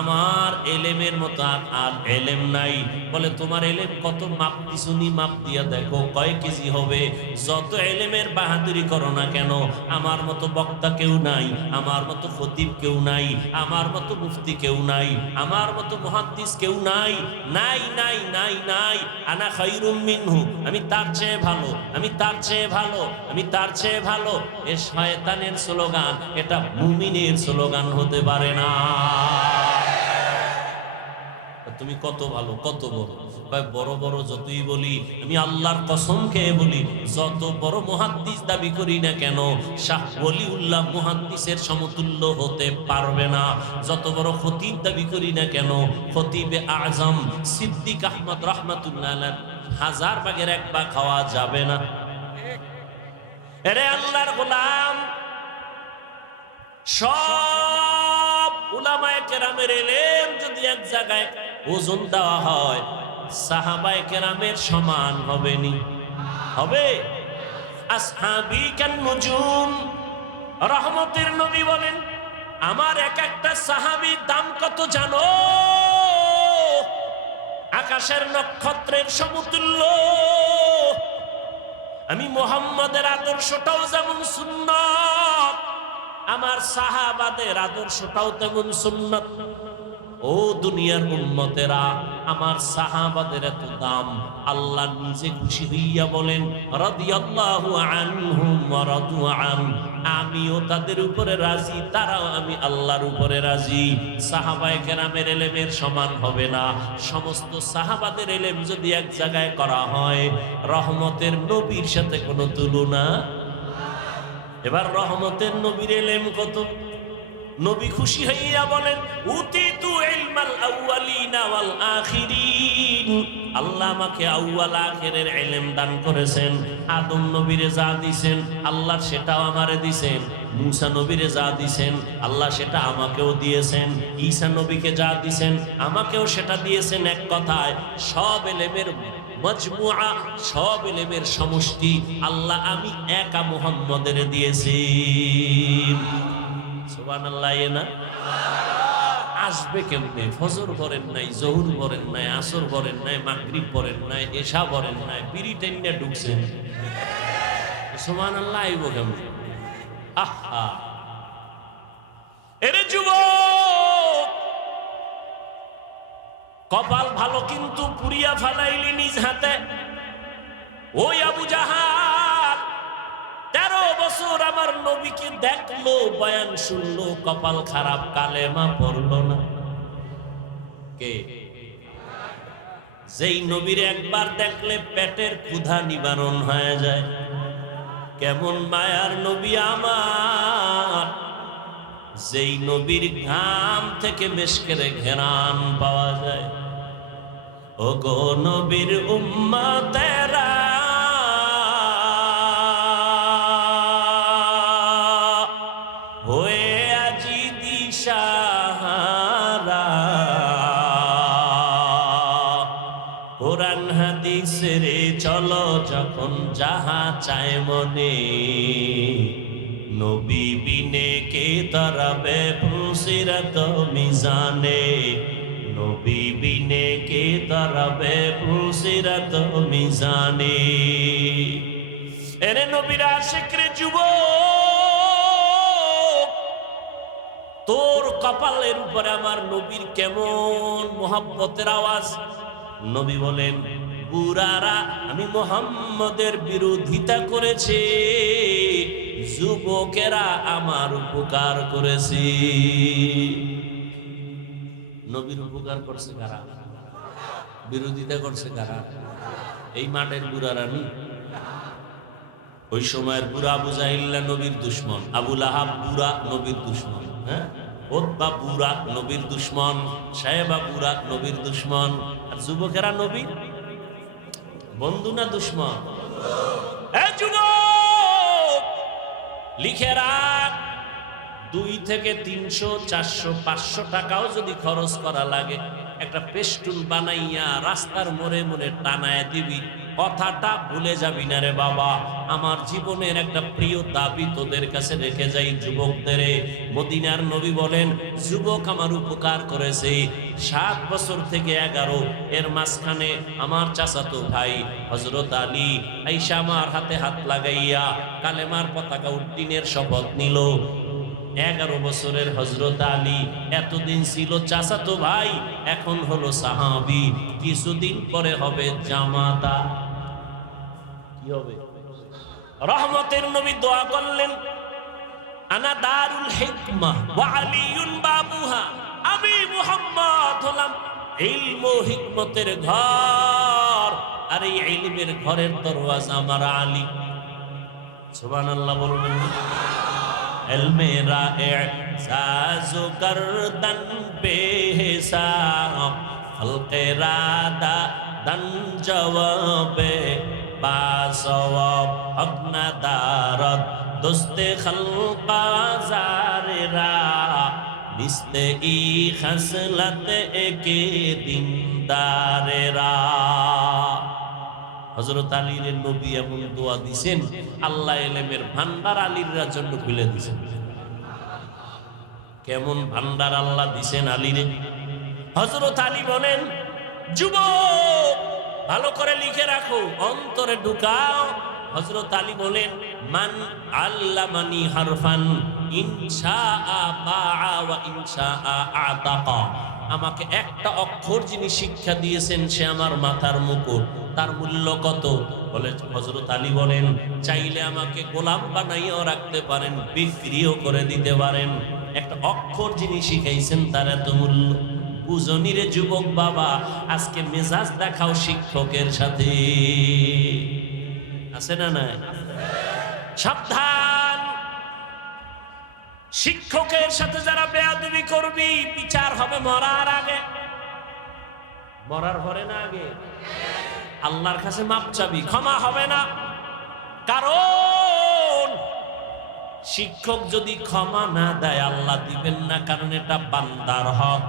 আমার এলেমের মতো আর এলেম নাই। বলে তোমার এলেম কত? মাপ দিছুনি, মাপ দিয়া দেখো কয় কেজি হবে। যত এলেমের বাহাদুরি করো না কেন, আমার মতো বক্তা কেউ নাই, আমার মতো খতিব কেউ নাই, আমার মতো মুফতি কেউ নাই, আমার মতো মুহাদ্দিস কেউ নাই, নাই নাই নাই নাই। আনা খায়রুম মিনহু, আমি তার চেয়ে ভালো, আমি তার চেয়ে ভালো, আমি তার চেয়ে ভালো। এ শয়তানের স্লোগান, এটা মুমিনের স্লোগান হতে পারে না। তুমি কত ভালো, কত বড়। ভাই বড় বড় যতই বলি, আমি আল্লাহর কসম খেয়ে বলি, যত বড় মুহাদ্দিস দাবি করি না কেন, শাহ ওলিউল্লাহ মুহাদ্দিসের সমতুল্য হতে পারবে না। যত বড় খতিব দাবি করি না কেন, খতিবে আজম সিদ্দিক আহমদ রাহমাতুল্লাহ আলাইহি 1000 ভাগের 1 ভাগ খাওয়া যাবে না। এরে আল্লাহর গোলাম, সব উলামায়ে কেরামের ইলম যদি এক জায়গায় ওজন দেওয়া হয়, সাহাবায়ে কেরামের সমান হবে নি? হবে? আসহাবী কান নুজুম, রহমতের নবী বলেন, আমার এক একটা সাহাবীর দাম কত জানো? আকাশের নক্ষত্রের সমতুল্য। আমি মুহাম্মাদের আদর্শটাও যেমন সুন্নাত, আমার সাহাবাদের আদর্শটাও তেমন সুন্নাত। ও দুনিয়ার উম্মতেরা, আমার সাহাবাদের এত দাম, আল্লাহ নিজে খুশি হইয়া বলেন রাদিয়াল্লাহু আনহুম ওয়া রাদু আন, আমিও তাদের উপরে রাজি, তারাও আমি আল্লাহর উপরে রাজি। সাহাবায়ে কেরামের ইলমের সমান হবে না। সমস্ত সাহাবাদের ইলম যদি এক জায়গায় করা হয়, রহমতের নবীর সাথে কোনো তুলনা। এবার রহমতের নবীর ইলম কত? নবী খুশি হইয়া বলেন উতিতু ইলমাল আউয়ালিনা ওয়াল আখিরিন, আল্লাহ আমাকে আউয়াল আখিরের ইলম দান করেছেন। আদম নবীরে যা দিবেন আল্লাহ সেটাও আমারে দিবেন। মুসা নবীরে যা দিবেন আল্লাহ সেটা আমাকেও দিয়েছেন। ঈসা নবীকে যা দিবেন আমাকেও সেটা দিয়েছেন। এক কথায় সব ইলমের মজমুআ, সব ইলমের সমষ্টি আল্লাহ আমি একা মুহাম্মদের দিয়েছি। সুবহানাল্লাহ। না আসবে কেমনে? ফজর পড়েন নাই, জোহর পড়েন নাই, আসর পড়েন নাই, মাগরিব পড়েন নাই, এশা পড়েন নাই, বিড়ি টেনে ঢুকছেন, সুবহানাল্লাহ আইব কেমনে? আহা এরে যুবক, কপাল ভালো কিন্তু পুরিয়া ফালাইলি নিজ হাতে। ওই আবু জাহাল 13 বছর আমার নবীকে দেখলো, বয়ান শুনলো, কপাল খারাপ, কালেমা পড়লো না। কে? যেই নবীর একবার দেখলে পেটের ক্ষুধা নিবারণ হয়ে যায়। কেমন মায়ার নবী আমার, যেই নবীর ঘাম থেকে মেশকের ঘেরান পাওয়া যায়। ও গো নবীর উম্মতেরা, হয়ে আজি দিশাহারা, কোরআন হাদিসের চলো যখন যাহা চায় মনে, নবী বিনে কে তরাবে ফুসিরাত মিজানে, নবী বিনে কে তরাবে ফুসিরাত মিজানে। এরে নবীর আশিক রে যুবক, তোর কপালের উপরে আমার নবীর কেমন মোহাব্বতের আওয়াজ। নবী বলেন বুড়ারা আমি মুহাম্মদের বিরোধিতা করেছে, যুবকেরা আমার উপকার করেছে। নবীর উপকার করছে কারা? বিরোধিতা করছে কারা? এই মাঠের বুড়ারা নি। ওই সময়ের বুড়া আবু জাহিল্লা নবীর দুশ্মন, আবু লাহাব বুড়া নবীর দুশ্মন, হ্যাঁ, ওতবা বুড়া নবীর দুশ্মন, সাহেবা বুড়া নবীর দুশ্মন। আর যুবকেরা নবীর বন্ধু না দুশ্মন? যুবক লিখে রাখ, 2 থেকে 300, 400, 500 টাকাও যদি খরচ করা লাগে, একটা পেস্টুন বানাইয়া রাস্তার মোড়ে মোড়ে টানায় দিবি, কথাটা ভুলে যাবি না রে বাবা। আমার জীবনের একটা প্রিয় দাবি তোদের কাছে রেখে যাই যুবকদের। মদিনার নবী বলেন যুবক আমার উপকার করেছে 7 বছর থেকে 11, এর মাঝখানে আমার চাচাতো ভাই হযরত আলী আয়েশা আমার হাতে হাত লাগাইয়া কালেমার পতাকা উড্ডীনের শপথ নিল। 11 বছরের হযরত আলী এতদিন ছিল চাচাতো ভাই, এখন হলো সাহাবী, কিছুদিন পরে হবে জামাতা। কি হবে? রহমতের নবী দোয়া করলেন আনা দারুল হিকমা ওয়া আলিয়ুন বাবুহা, আমি মুহাম্মদ হলাম ইলম ও হিকমতের ঘর, আর এই ইলমের ঘরের দরওয়াজা আমার আলী। সুবহানাল্লাহ বলবেন না? মেরা এজাজু করদন বেহিসাব, হলকে রাদা দন জওয়াবে বাসওয়াব, অগ্নদারত দোস্তে খলকা জারেরা, নিস্তে ই খসলত একে দিনদারেরা। হযরত আলীর নবী এমন দোয়া দিছেন, আল্লাহ ইলমের ভান্ডার আলীর জন্য খুলে দিছেন। কেমন ভান্ডার আল্লাহ দিছেন আলীরে। হযরত আলী বলেন যুবক ভালো করে লিখে রাখো, অন্তরে ঢুকাও। হযরত আলী বলেন, মান আল্লামানি হারফান ইনশাআ বাআ ওয়া ইনশাআ আতাকা। আমাকে একটা অক্ষর যিনি শিক্ষা দিয়েছেন সে আমার মাথার মুকুট। তার মূল্য কত? বলে হযরত আলী বলেন, চাইলে আমাকে গোলাম বানাইয়াও রাখতে পারেন, বিক্রিও করে দিতে পারেন। একটা অক্ষর যিনি শিখাইছেন তার এত মূল্য। বুঝনি রে যুবক বাবা, আজকে মেজাজ দেখাও শিক্ষকের সাথে, আছে না নাই? সাবধান, শিক্ষকের সাথে যারা বেয়াদবি করবি বিচার হবে মরার আগে। মরার পরে না আগে? আল্লাহর কাছে মাপ চাবি, ক্ষমা হবে না। কারণ শিক্ষক যদি ক্ষমা না দেয় আল্লাহ দিবেন না, কারণ এটা বান্দার হক।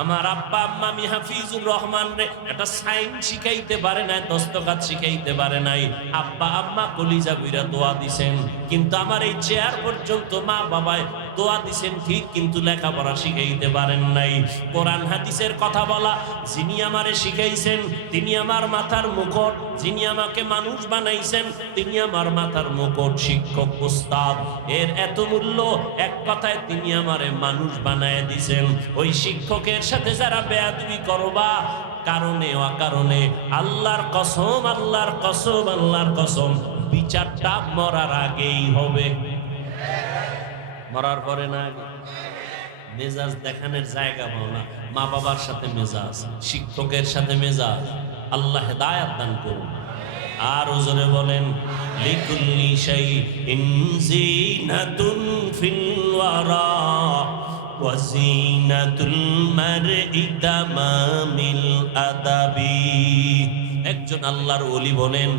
আমার আব্বা আম্মা আমি হাফিজুর রহমান রে একটা সাইন শিখাইতে পারে নাই, দস্তখত শিখাইতে পারে নাই। আব্বা আম্মা কলিজা বিরা দোয়া দিছেন, কিন্তু আমার এই চেয়ার পর্যন্ত মা বাবায় দোয়া দিছেন ঠিক, কিন্তু লেখাপড়া শিখাইতে পারেন নাই। কোরআন হাদিসের কথা বলা যিনি আমারে শিখাইছেন তিনি আমার মাথার মুকুট, যিনি আমাকে মানুষ বানাইছেন তিনি আমার মাথার মুকুট। শিক্ষক উস্তাদ এর এত মূল্য, এক কথায় তিনি আমারে মানুষ বানায় দিছেন। ওই শিক্ষকের সাথে যারা বেয়াদবি করবা কারণে অকারণে, আল্লাহর কসম, আল্লাহর কসম, আল্লাহর কসম, বিচারটা মরার আগেই হবে, মরার পরে না। মেজাজ দেখানোর জায়গা পাও না। মা বাবার সাথে মেজাজ, শিক্ষকের সাথে মেজাজ, আল্লাহ হেদায়াত দান করুন। আর ওজনে বলেন, লিকুল্লি শাইইন যিনাতুন ফিল ওয়ারা ওয়া যিনাতুল মারই তামামিল আদাবি। একজন আল্লাহর ওলি বলেন,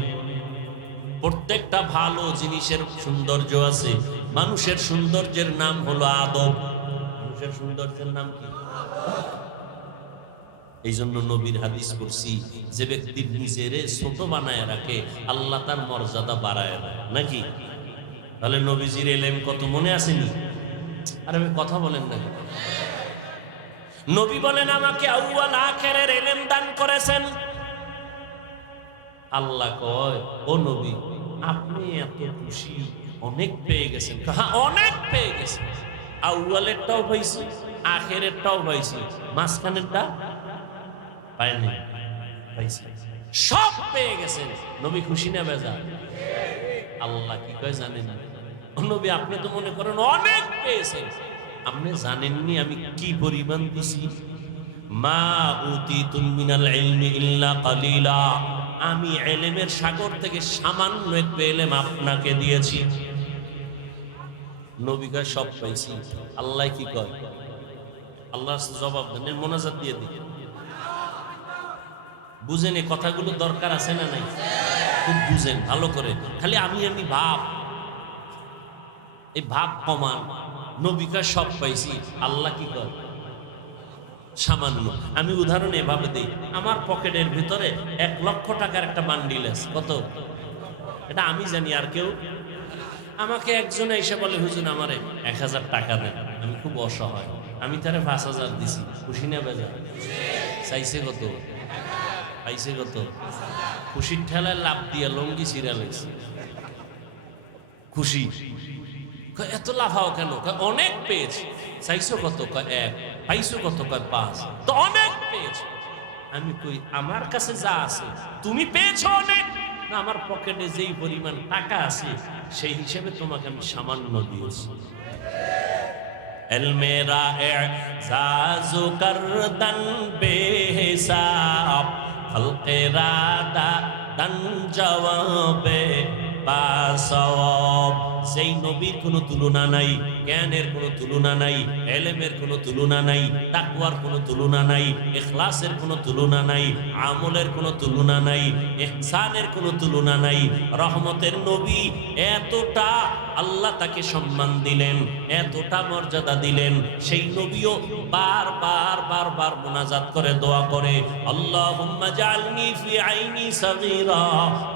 প্রত্যেকটা ভালো জিনিসের সৌন্দর্য আছে। মানুষের সৌন্দর্যের নাম হলো আদব। মানুষের সৌন্দর্যের নাম কি? এই জন্য নবীর হাদিস করছি, যে ব্যক্তি নিজের ছোট বানায় রাখে আল্লাহ তার মর্যাদা বাড়ায় দেয়, নাকি? তাহলে নবীজির এলেম কত মনে আসেনি? আর আমি কথা বলেন না। নবী বলেন, আমাকে আউয়াল আখিরের এলেম দান করেছেন। আল্লাহ কয়, ও নবী আপনি এত খুশি, অনেক পেয়ে গেছেন। হ্যাঁ, অনেক পেয়ে গেছেন। আউয়ালেরটাও পাইছি, আখিরেরটাও পাইছি, মাঝখানেরটা পাইনি, পাইছি, সব পেয়ে গেছেন। নবী খুশি না বেজার? আল্লাহ কি কয় জানেন? নবী আপনি তো মনে করেন অনেক পেয়েছেন, আপনি জানেননি আমি কি পরিমাণ দিছি। মা উতিতুম মিনাল ইলমি ইল্লা কালিলা। আমি এলেমের সাগর থেকে সামান্য একটু এলেম আপনাকে দিয়েছি। নবী কয় সব পাইছি। আল্লাহ কি কয়? আল্লাহ জবাব দেন, মোনাজাত দিয়ে দিন। বুঝেন এই কথাগুলো দরকার আছে না নাই? খুব বুঝেন ভালো করে। খালি আমি ভাব, এই ভাব কমান। নবী কয় সব পাইছি, আল্লাহ কি কয়? সামান্য। আমি উদাহরণ এভাবে দিই, আমার পকেটের ভিতরে 1 লক্ষ টাকার একটা বান্ডিল আছে। কত? এটা আমি জানি, আর কেউ? আমাকে একজন এসে বলে, হুজুর আমারে 1000 টাকা দেন, আমি খুব অসহায়, আমি তারে 5000 দিছি। খুশি না বেজার? চাইছে কত? পাইছে কত? খুশির ঠেলায় লাভ দিয়ে লঙ্গি ছিঁড়া লাগছে। খুশি। এত লাফাও কেন? অনেক পেয়েছি। চাইছো কত? 1। পাইছো কত? 5। তো অনেক পেয়েছো। আমি কই, আমার কাছে যা আছে তুমি পেয়েছো অনেক না, আমার পকেটে যেই পরিমাণ টাকা আছে সেই হিসেবে তোমাকে আমি সামান্য দিয়েছি। এলমেরা এজাজু করদান বেহিসাব, খলকেরা দান জওয়াবে বাসওয়াব। যেই নবীর কোনো তুলনা নাই, জ্ঞানের কোনো তুলনা নাই, এলেমের কোনো তুলনা নাই, তাকওয়ার কোনো তুলনা নাই, ইখলাসের কোনো তুলনা নাই, আমলের কোনো তুলনা নাই, ইহসানের কোনো তুলনা নাই। রহমতের নবী, এতটা আল্লাহ তাকে সম্মান দিলেন, এতটা মর্যাদা দিলেন। সেই নবীও বারবার মুনাজাত করে দোয়া করে, আল্লাহুম্মা জাআলনি ফি আইনি সাগীরা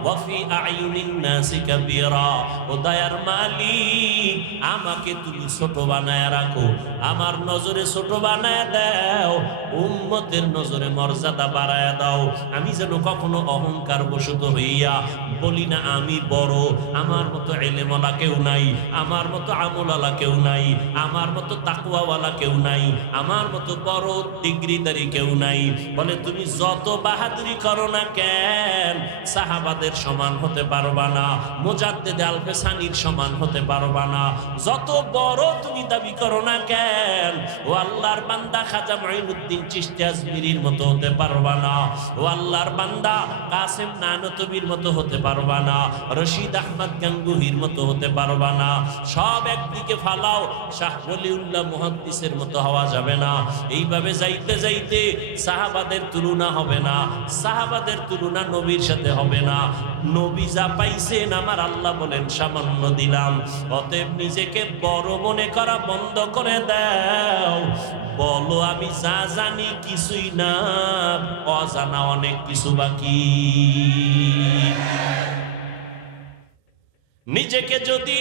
ওয়া ফি আইনিন নাসি কাবীরা। ও দয়ার মালিক, মালিক আমাকে তুমি ছোট বানায় রাখো, আমার নজরে ছোট বানায় দাও, উম্মতের নজরে মর্যাদা বাড়ায় দাও। আমি যেন কখনো অহংকার বশত হইয়া বলি না আমি বড়, আমার মতো এলেমওয়ালা কেউ নাই, আমার মতো আমলওয়ালা কেউ নাই, আমার মতো তাকওয়াওয়ালা কেউ নাই, আমার মতো বড় ডিগ্রিদারি কেউ নাই। বলে তুমি যত বাহাদুরি করো না কেন, সাহাবাদের সমান হতে পারবা না, মুজাদ্দিদ আলফে সানির সমান হতে পারবা না। যত বড় তুমি দাবি করো না কেন, ও আল্লাহর বান্দা খাজা মাইনুদ্দিন চিশতি আজমিরির মতো হতে পারবা না, ও আল্লাহর বান্দা কাসেম নানতবির মতো হতে পারবা না, রশিদ আহমদ গাঙ্গুহির মতো হতে পারবা না। সব একদিকে ফালাও, শাহ ওলিউল্লাহ মুহাদ্দিসের মতো হওয়া যাবে না। এইভাবে যাইতে যাইতে সাহাবাদের তুলনা হবে না, সাহাবাদের তুলনা নবীর সাথে হবে না। নবী যা পাইছেন আমার আল্লাহ বলেন সামান্য দিলাম। অতএব নিজেকে বড় মনে করা বন্ধ করে দাও, বলো আমি যা জানি কিছুই না, অজানা অনেক কিছু বাকি। নিজেকে যদি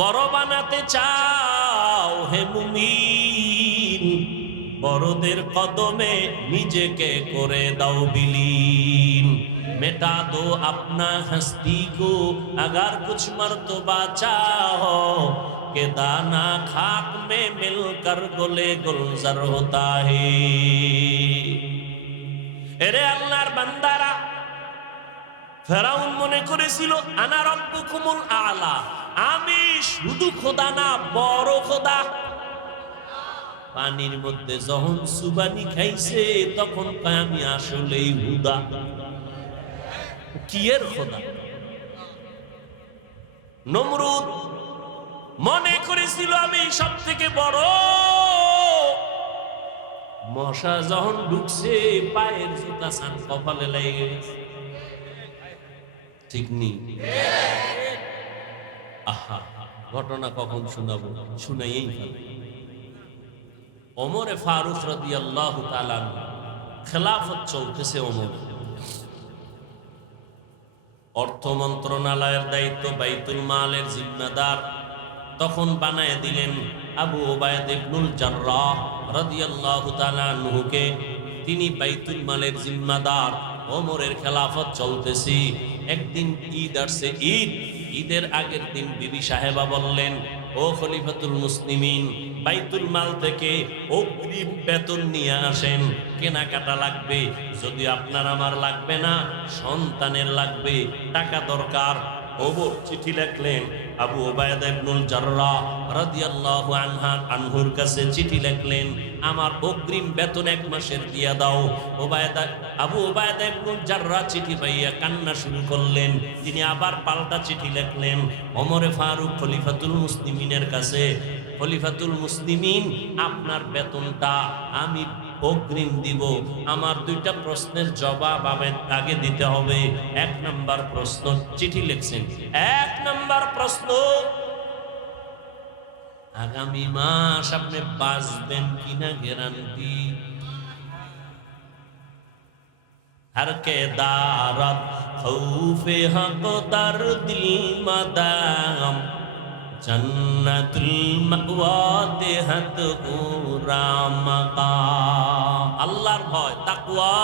বড় বানাতে চাও হে মুমিন, বড়দের কদমে নিজেকে করে দাও বিলীন। मिटा दो अपना हस्ती को अगर कुछ मर्तबा चाहो, के दाना खाक में मिलकर गुले गुलजार होता है। এরে আল্লাহর বান্দারা, ফেরাউন মনে করেছিল আনা রব্বুকুমুল আলা, আমি শুধু খোদা না বড় খোদা। পানির মধ্যে যখন সুবানি খাইছে তখন কয় আমি আসলেই হুদা। কিয়ের খোদা? নমরুদ মনে করেছিল আমি সব থেকে বড়। মশা যখন ঢুকছে পায়ের জুতা সান কপালে লেগে গেছে। ঠিক নেই? আহা, ঘটনা কখন শোনাবো, শুনাইয়েই ফেলে। ওমরে ফারুক রাদিয়াল্লাহু তাআলা খেলাফত চলতেছে। ওমর অর্থ মন্ত্রণালয়ের দায়িত্ব, বাইতুল মালের জিম্মাদার তখন বানায় দিলেন আবু উবাইদা ইবনুল জাররাহ রাদিয়াল্লাহু তাআলা আনহুকে। তিনি বাইতুল মালের জিম্মাদার। ওমরের খেলাফত চলতেছি। একদিন ঈদ আসছে, ঈদের আগের দিন বিবি সাহেবা বললেন, ও খলিফাতুল মুসলিমিন, বাইতুল মাল থেকে অগ্রিম বেতন নিয়ে আসেন, কেনাকাটা লাগবে। যদি আপনার আমার লাগবে না, সন্তানের লাগবে, টাকা দরকার। ওমর চিঠি লিখলেন আবু উবাইদা ইবনুল জাররাহ রাদিয়াল্লাহু আনহুর কাছে চিঠি লিখলেন, আমার অগ্রিম বেতন 1 মাসের দিয়া দাও। আবু উবাইদা ইবনুল জাররাহ চিঠি পাইয়া কান্না শুরু করলেন। তিনি আবার পাল্টা চিঠি লিখলেন ওমরে ফারুক খলিফাতুল মুসলিমিনের কাছে, খলিফাতুল মুসলিমিন আপনার বেতনটা আমি অগ্রিম দিব। আমার 2টা প্রশ্নের জবাব আগে দিতে হবে। 1 নাম্বার প্রশ্ন, চিঠি লিখছেন, 1 নাম্বার প্রশ্ন, আগামী মাস আপনি বাঁচবেন কিনা গ্যারান্টি? हर के दारत खौफे हक दर दिल मदाम जन्नतुल मावा देहत उरा मकाम। আল্লাহর ভয় তাকওয়া,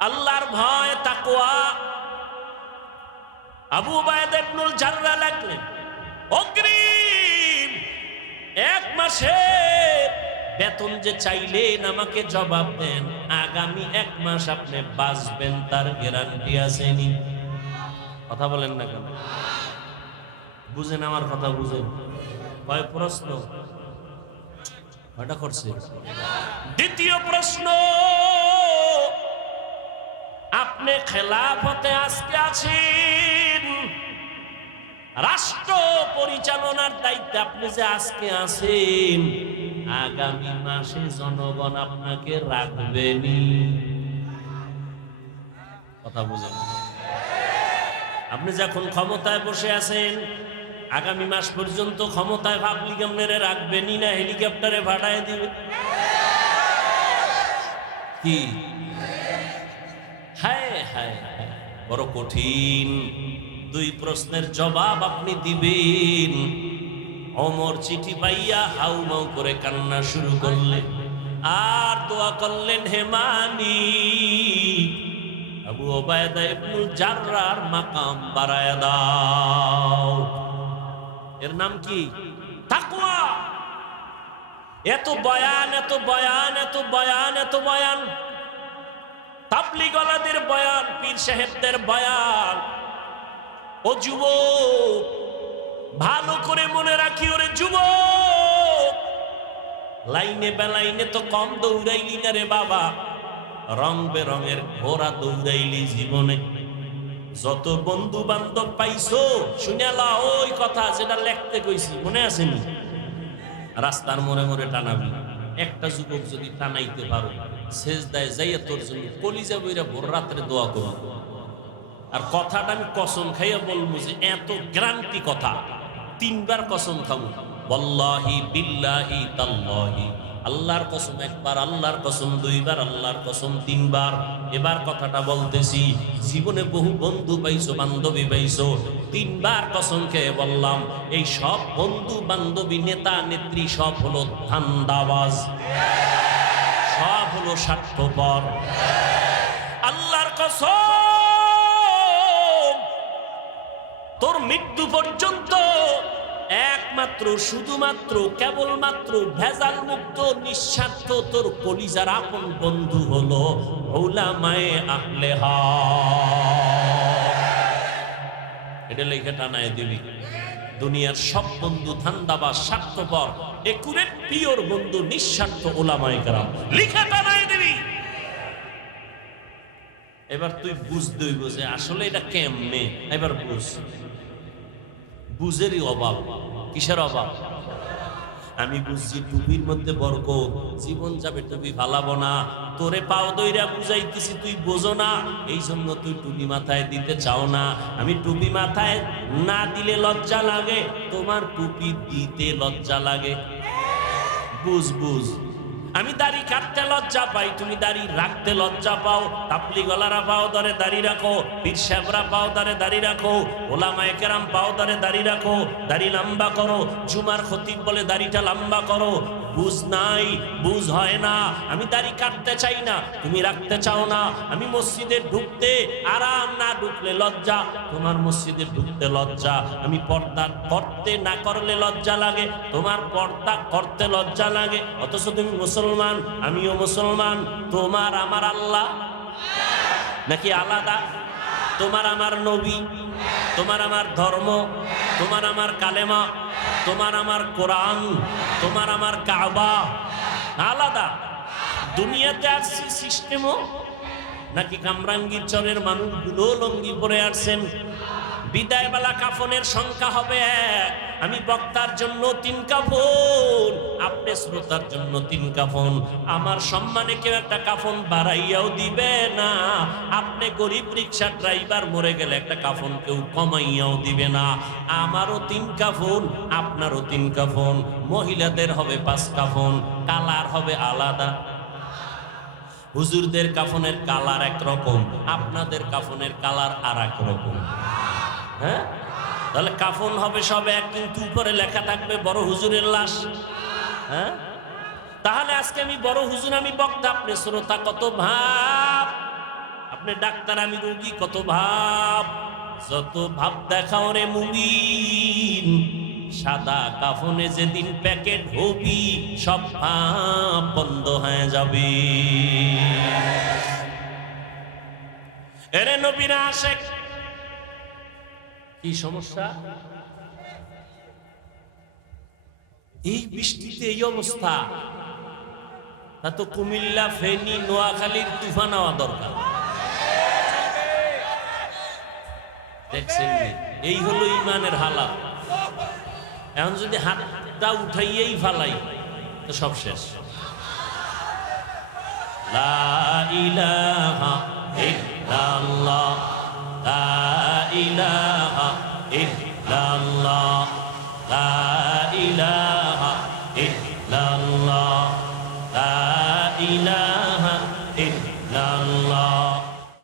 আল্লাহর ভয় তাকওয়া। আবু উবাইদা ইবনুল জাররাহ লিখলেন, অগ্রিম 1 মাসের বেতন যে চাইলেন আমাকে জবাব দেন, আগামী 1 মাস আপনি বাঁচবেন তার গ্যারান্টি আসেনি? কথা বলেন না কেন? বুঝেন আমার কথা, বুঝেন? কয় প্রশ্ন? কয়টা করছে? দ্বিতীয় প্রশ্ন, আপনি খেলাফতে আজকে আছেন, রাষ্ট্র পরিচালনার দায়িত্বে আপনি যে আজকে আছেন, আগামী মাসে জনগণ আপনাকে রাখবেনি? কথা বুঝেন? আপনি যখন ক্ষমতায় বসে আছেন, আগামী মাস পর্যন্ত ক্ষমতায় পাবলিক আপনারা রাখবেনি না হেলিকপ্টারে ভাড়ায় দিবে? কি হায় হায়, বড় কঠিন। দুই প্রশ্নের জবাব আপনি দিবেন। ওমর চিঠি পাইয়া হাউমাউ করে কান্না শুরু করলেন আর দোয়া করলেন, হে মালিক, আবু ওবায়দা ইবনুল জাররার মাকাম বাড়ায়া দাও। এর নাম কি? তাকওয়া। এত বয়ান, এত বয়ান, এত বয়ান, এত বয়ান, তাবলীগওয়ালাদের বয়ান, পীর সাহেবদের বয়ান। ও যুবক, ভালো করে মনে রাখি, ওরে যুবক, লাইনে বেলাইনে তো কম দৌড়াইলি না রে বাবা, রং বেরঙের ঘোড়া দৌড়াইলি জীবনে। যত বন্ধু বান্ধব পাইছো শুনালা ওই কথা যেটা লেখতে কইছি, মনে আসেনি? রাস্তার মোড়ে মোড়ে টানাবি। একটা যুবক যদি টানাইতে পারো, সেজদায় যাইয়া তোর জন্য কলিজা বইরা ভোর রাত্রে দোয়া করো। আর কথাটা আমি কসম খাইয়া বলবো যে এত গ্যারান্টি কথা, 3 বার কসম খাবো, ওয়াল্লাহি বিল্লাহি তাল্লাহি। আল্লাহর কসম একবার, আল্লাহর কসম 2 বার, আল্লাহর কসম 3 বার। এবার কথাটা বলতেছি, জীবনে বহু বন্ধু পাইছো, বান্ধবী পাইছো, 3 বার কসম খেয়ে বললাম, এই সব বন্ধু বান্ধবী, নেতা নেত্রী সব হলো ধান্দাবাজ, সব হলো স্বার্থপর। আল্লাহর কসম, তোর মৃত্যু পর্যন্ত একমাত্র শুধুমাত্র কেবলমাত্র ভেজাল মুক্ত নিঃস্বার্থ তোর কলিজার আপন বন্ধু হলো উলামায়ে আহলে হক। এটা লেখে টানায় দিবি। দুনিয়ার সব বন্ধু ধান্দাবাজ, স্বার্থপর, একুরেট পিওর বন্ধু নিঃস্বার্থ উলামায়ে কেরাম, লিখে টানায় দিবি। এবার তুই বুঝতে হইব যে আসলে এটা কেমনে। এবার বুঝ, বুঝেরই অভাব। কিসের অভাব? আমি বুঝছি টুপির মধ্যে বরকত, জীবন যাবে টুপি ফালাবো না। তোরে পাও দইরা বুঝাইতেছি, তুই বোঝো না, এই জন্য তুই টুপি মাথায় দিতে চাও না। আমি টুপি মাথায় না দিলে লজ্জা লাগে, তোমার টুপি দিতে লজ্জা লাগে। বুঝ বুঝ। আমি দাড়ি কাটতে লজ্জা পাই, তুমি দাড়ি রাখতে লজ্জা পাও। তাবলীগওয়ালারা পাও ধরে দাড়ি রাখো, পীর সাহেবরা পাও ধরে দাড়ি রাখো, ওলামায়ে কেরাম পাও ধরে দাড়ি রাখো, দাড়ি লম্বা করো। জুমার খতিব বলে দাড়িটা লম্বা করো। বুঝ নাই, বুঝ হয় না। আমি দাড়ি কাটতে চাই না, তুমি রাখতে চাও না। আমি মসজিদে ঢুকতে আরাম, না ঢুকলে লজ্জা, তোমার মসজিদে ঢুকতে লজ্জা। আমি পর্দা করতে না করলে লজ্জা লাগে, তোমার পর্দা করতে লজ্জা লাগে। অথচ তুমি মুসলমান, আমিও মুসলমান। তোমার আমার আল্লাহ নাকি আলাদা? তোমার আমার নবী, তোমার আমার ধর্ম, তোমার আমার কালেমা, তোমার আমার কোরআন, তোমার আমার কাবা আলাদা। দুনিয়াতে আসছে সিস্টেমও নাকি কামরাঙ্গীর চরের মানুষগুলো লঙ্গি পরে আসছেন। বিদায় বেলা কাফনের সংখ্যা হবে 1। আমি বক্তার জন্য 3 কাফন, আপনি শ্রোতার জন্য 3 কাফন। আমার সম্মানে কেউ একটা কাফন বাড়াইয়াও দিবে না। আপনি গরিব রিক্সা ড্রাইভার মরে গেলে একটা কাফন কেউ কমাইয়াও দিবে না। আমারও 3 কাফন, আপনারও 3 কাফন। মহিলাদের হবে 5 কাফন, কালার হবে আলাদা। হুজুরদের কাফনের কালার একরকম, আপনাদের কাফনের কালার আর এক রকম। হ্যাঁ, তাহলে কাফন হবে সব এক, কিন্তু উপরে লেখা থাকবে বড় হুজুরের লাশ। হ্যাঁ, তাহলে আজকে আমি বড় হুজুর, আমি বক্তা, আপনি শ্রোতা, কত ভাব। আপনি ডাক্তার, আমি রোগী, কত ভাব। যত ভাব দেখাও রে মুমিন, সাদা কাফনে যেদিন প্যাকেট হবি, সব ভাব বন্ধ হয়ে যাবে। এরে নবীরা আশেক, কি সমস্যা? এই বৃষ্টিতে এই অবস্থা, তা তো কুমিল্লা, ফেনী, নোয়াখালীর তুফান হওয়া দরকার। দেখছেন, এই হলো ইমানের হালাত। এখন যদি হাতটা উঠাইয়েই ফালাই তো সব শেষ। লা ইলাহা ইল্লাল্লাহ, লা ইলাহা ইল্লাল্লাহ, লা ইলাহা ইল্লাল্লাহ।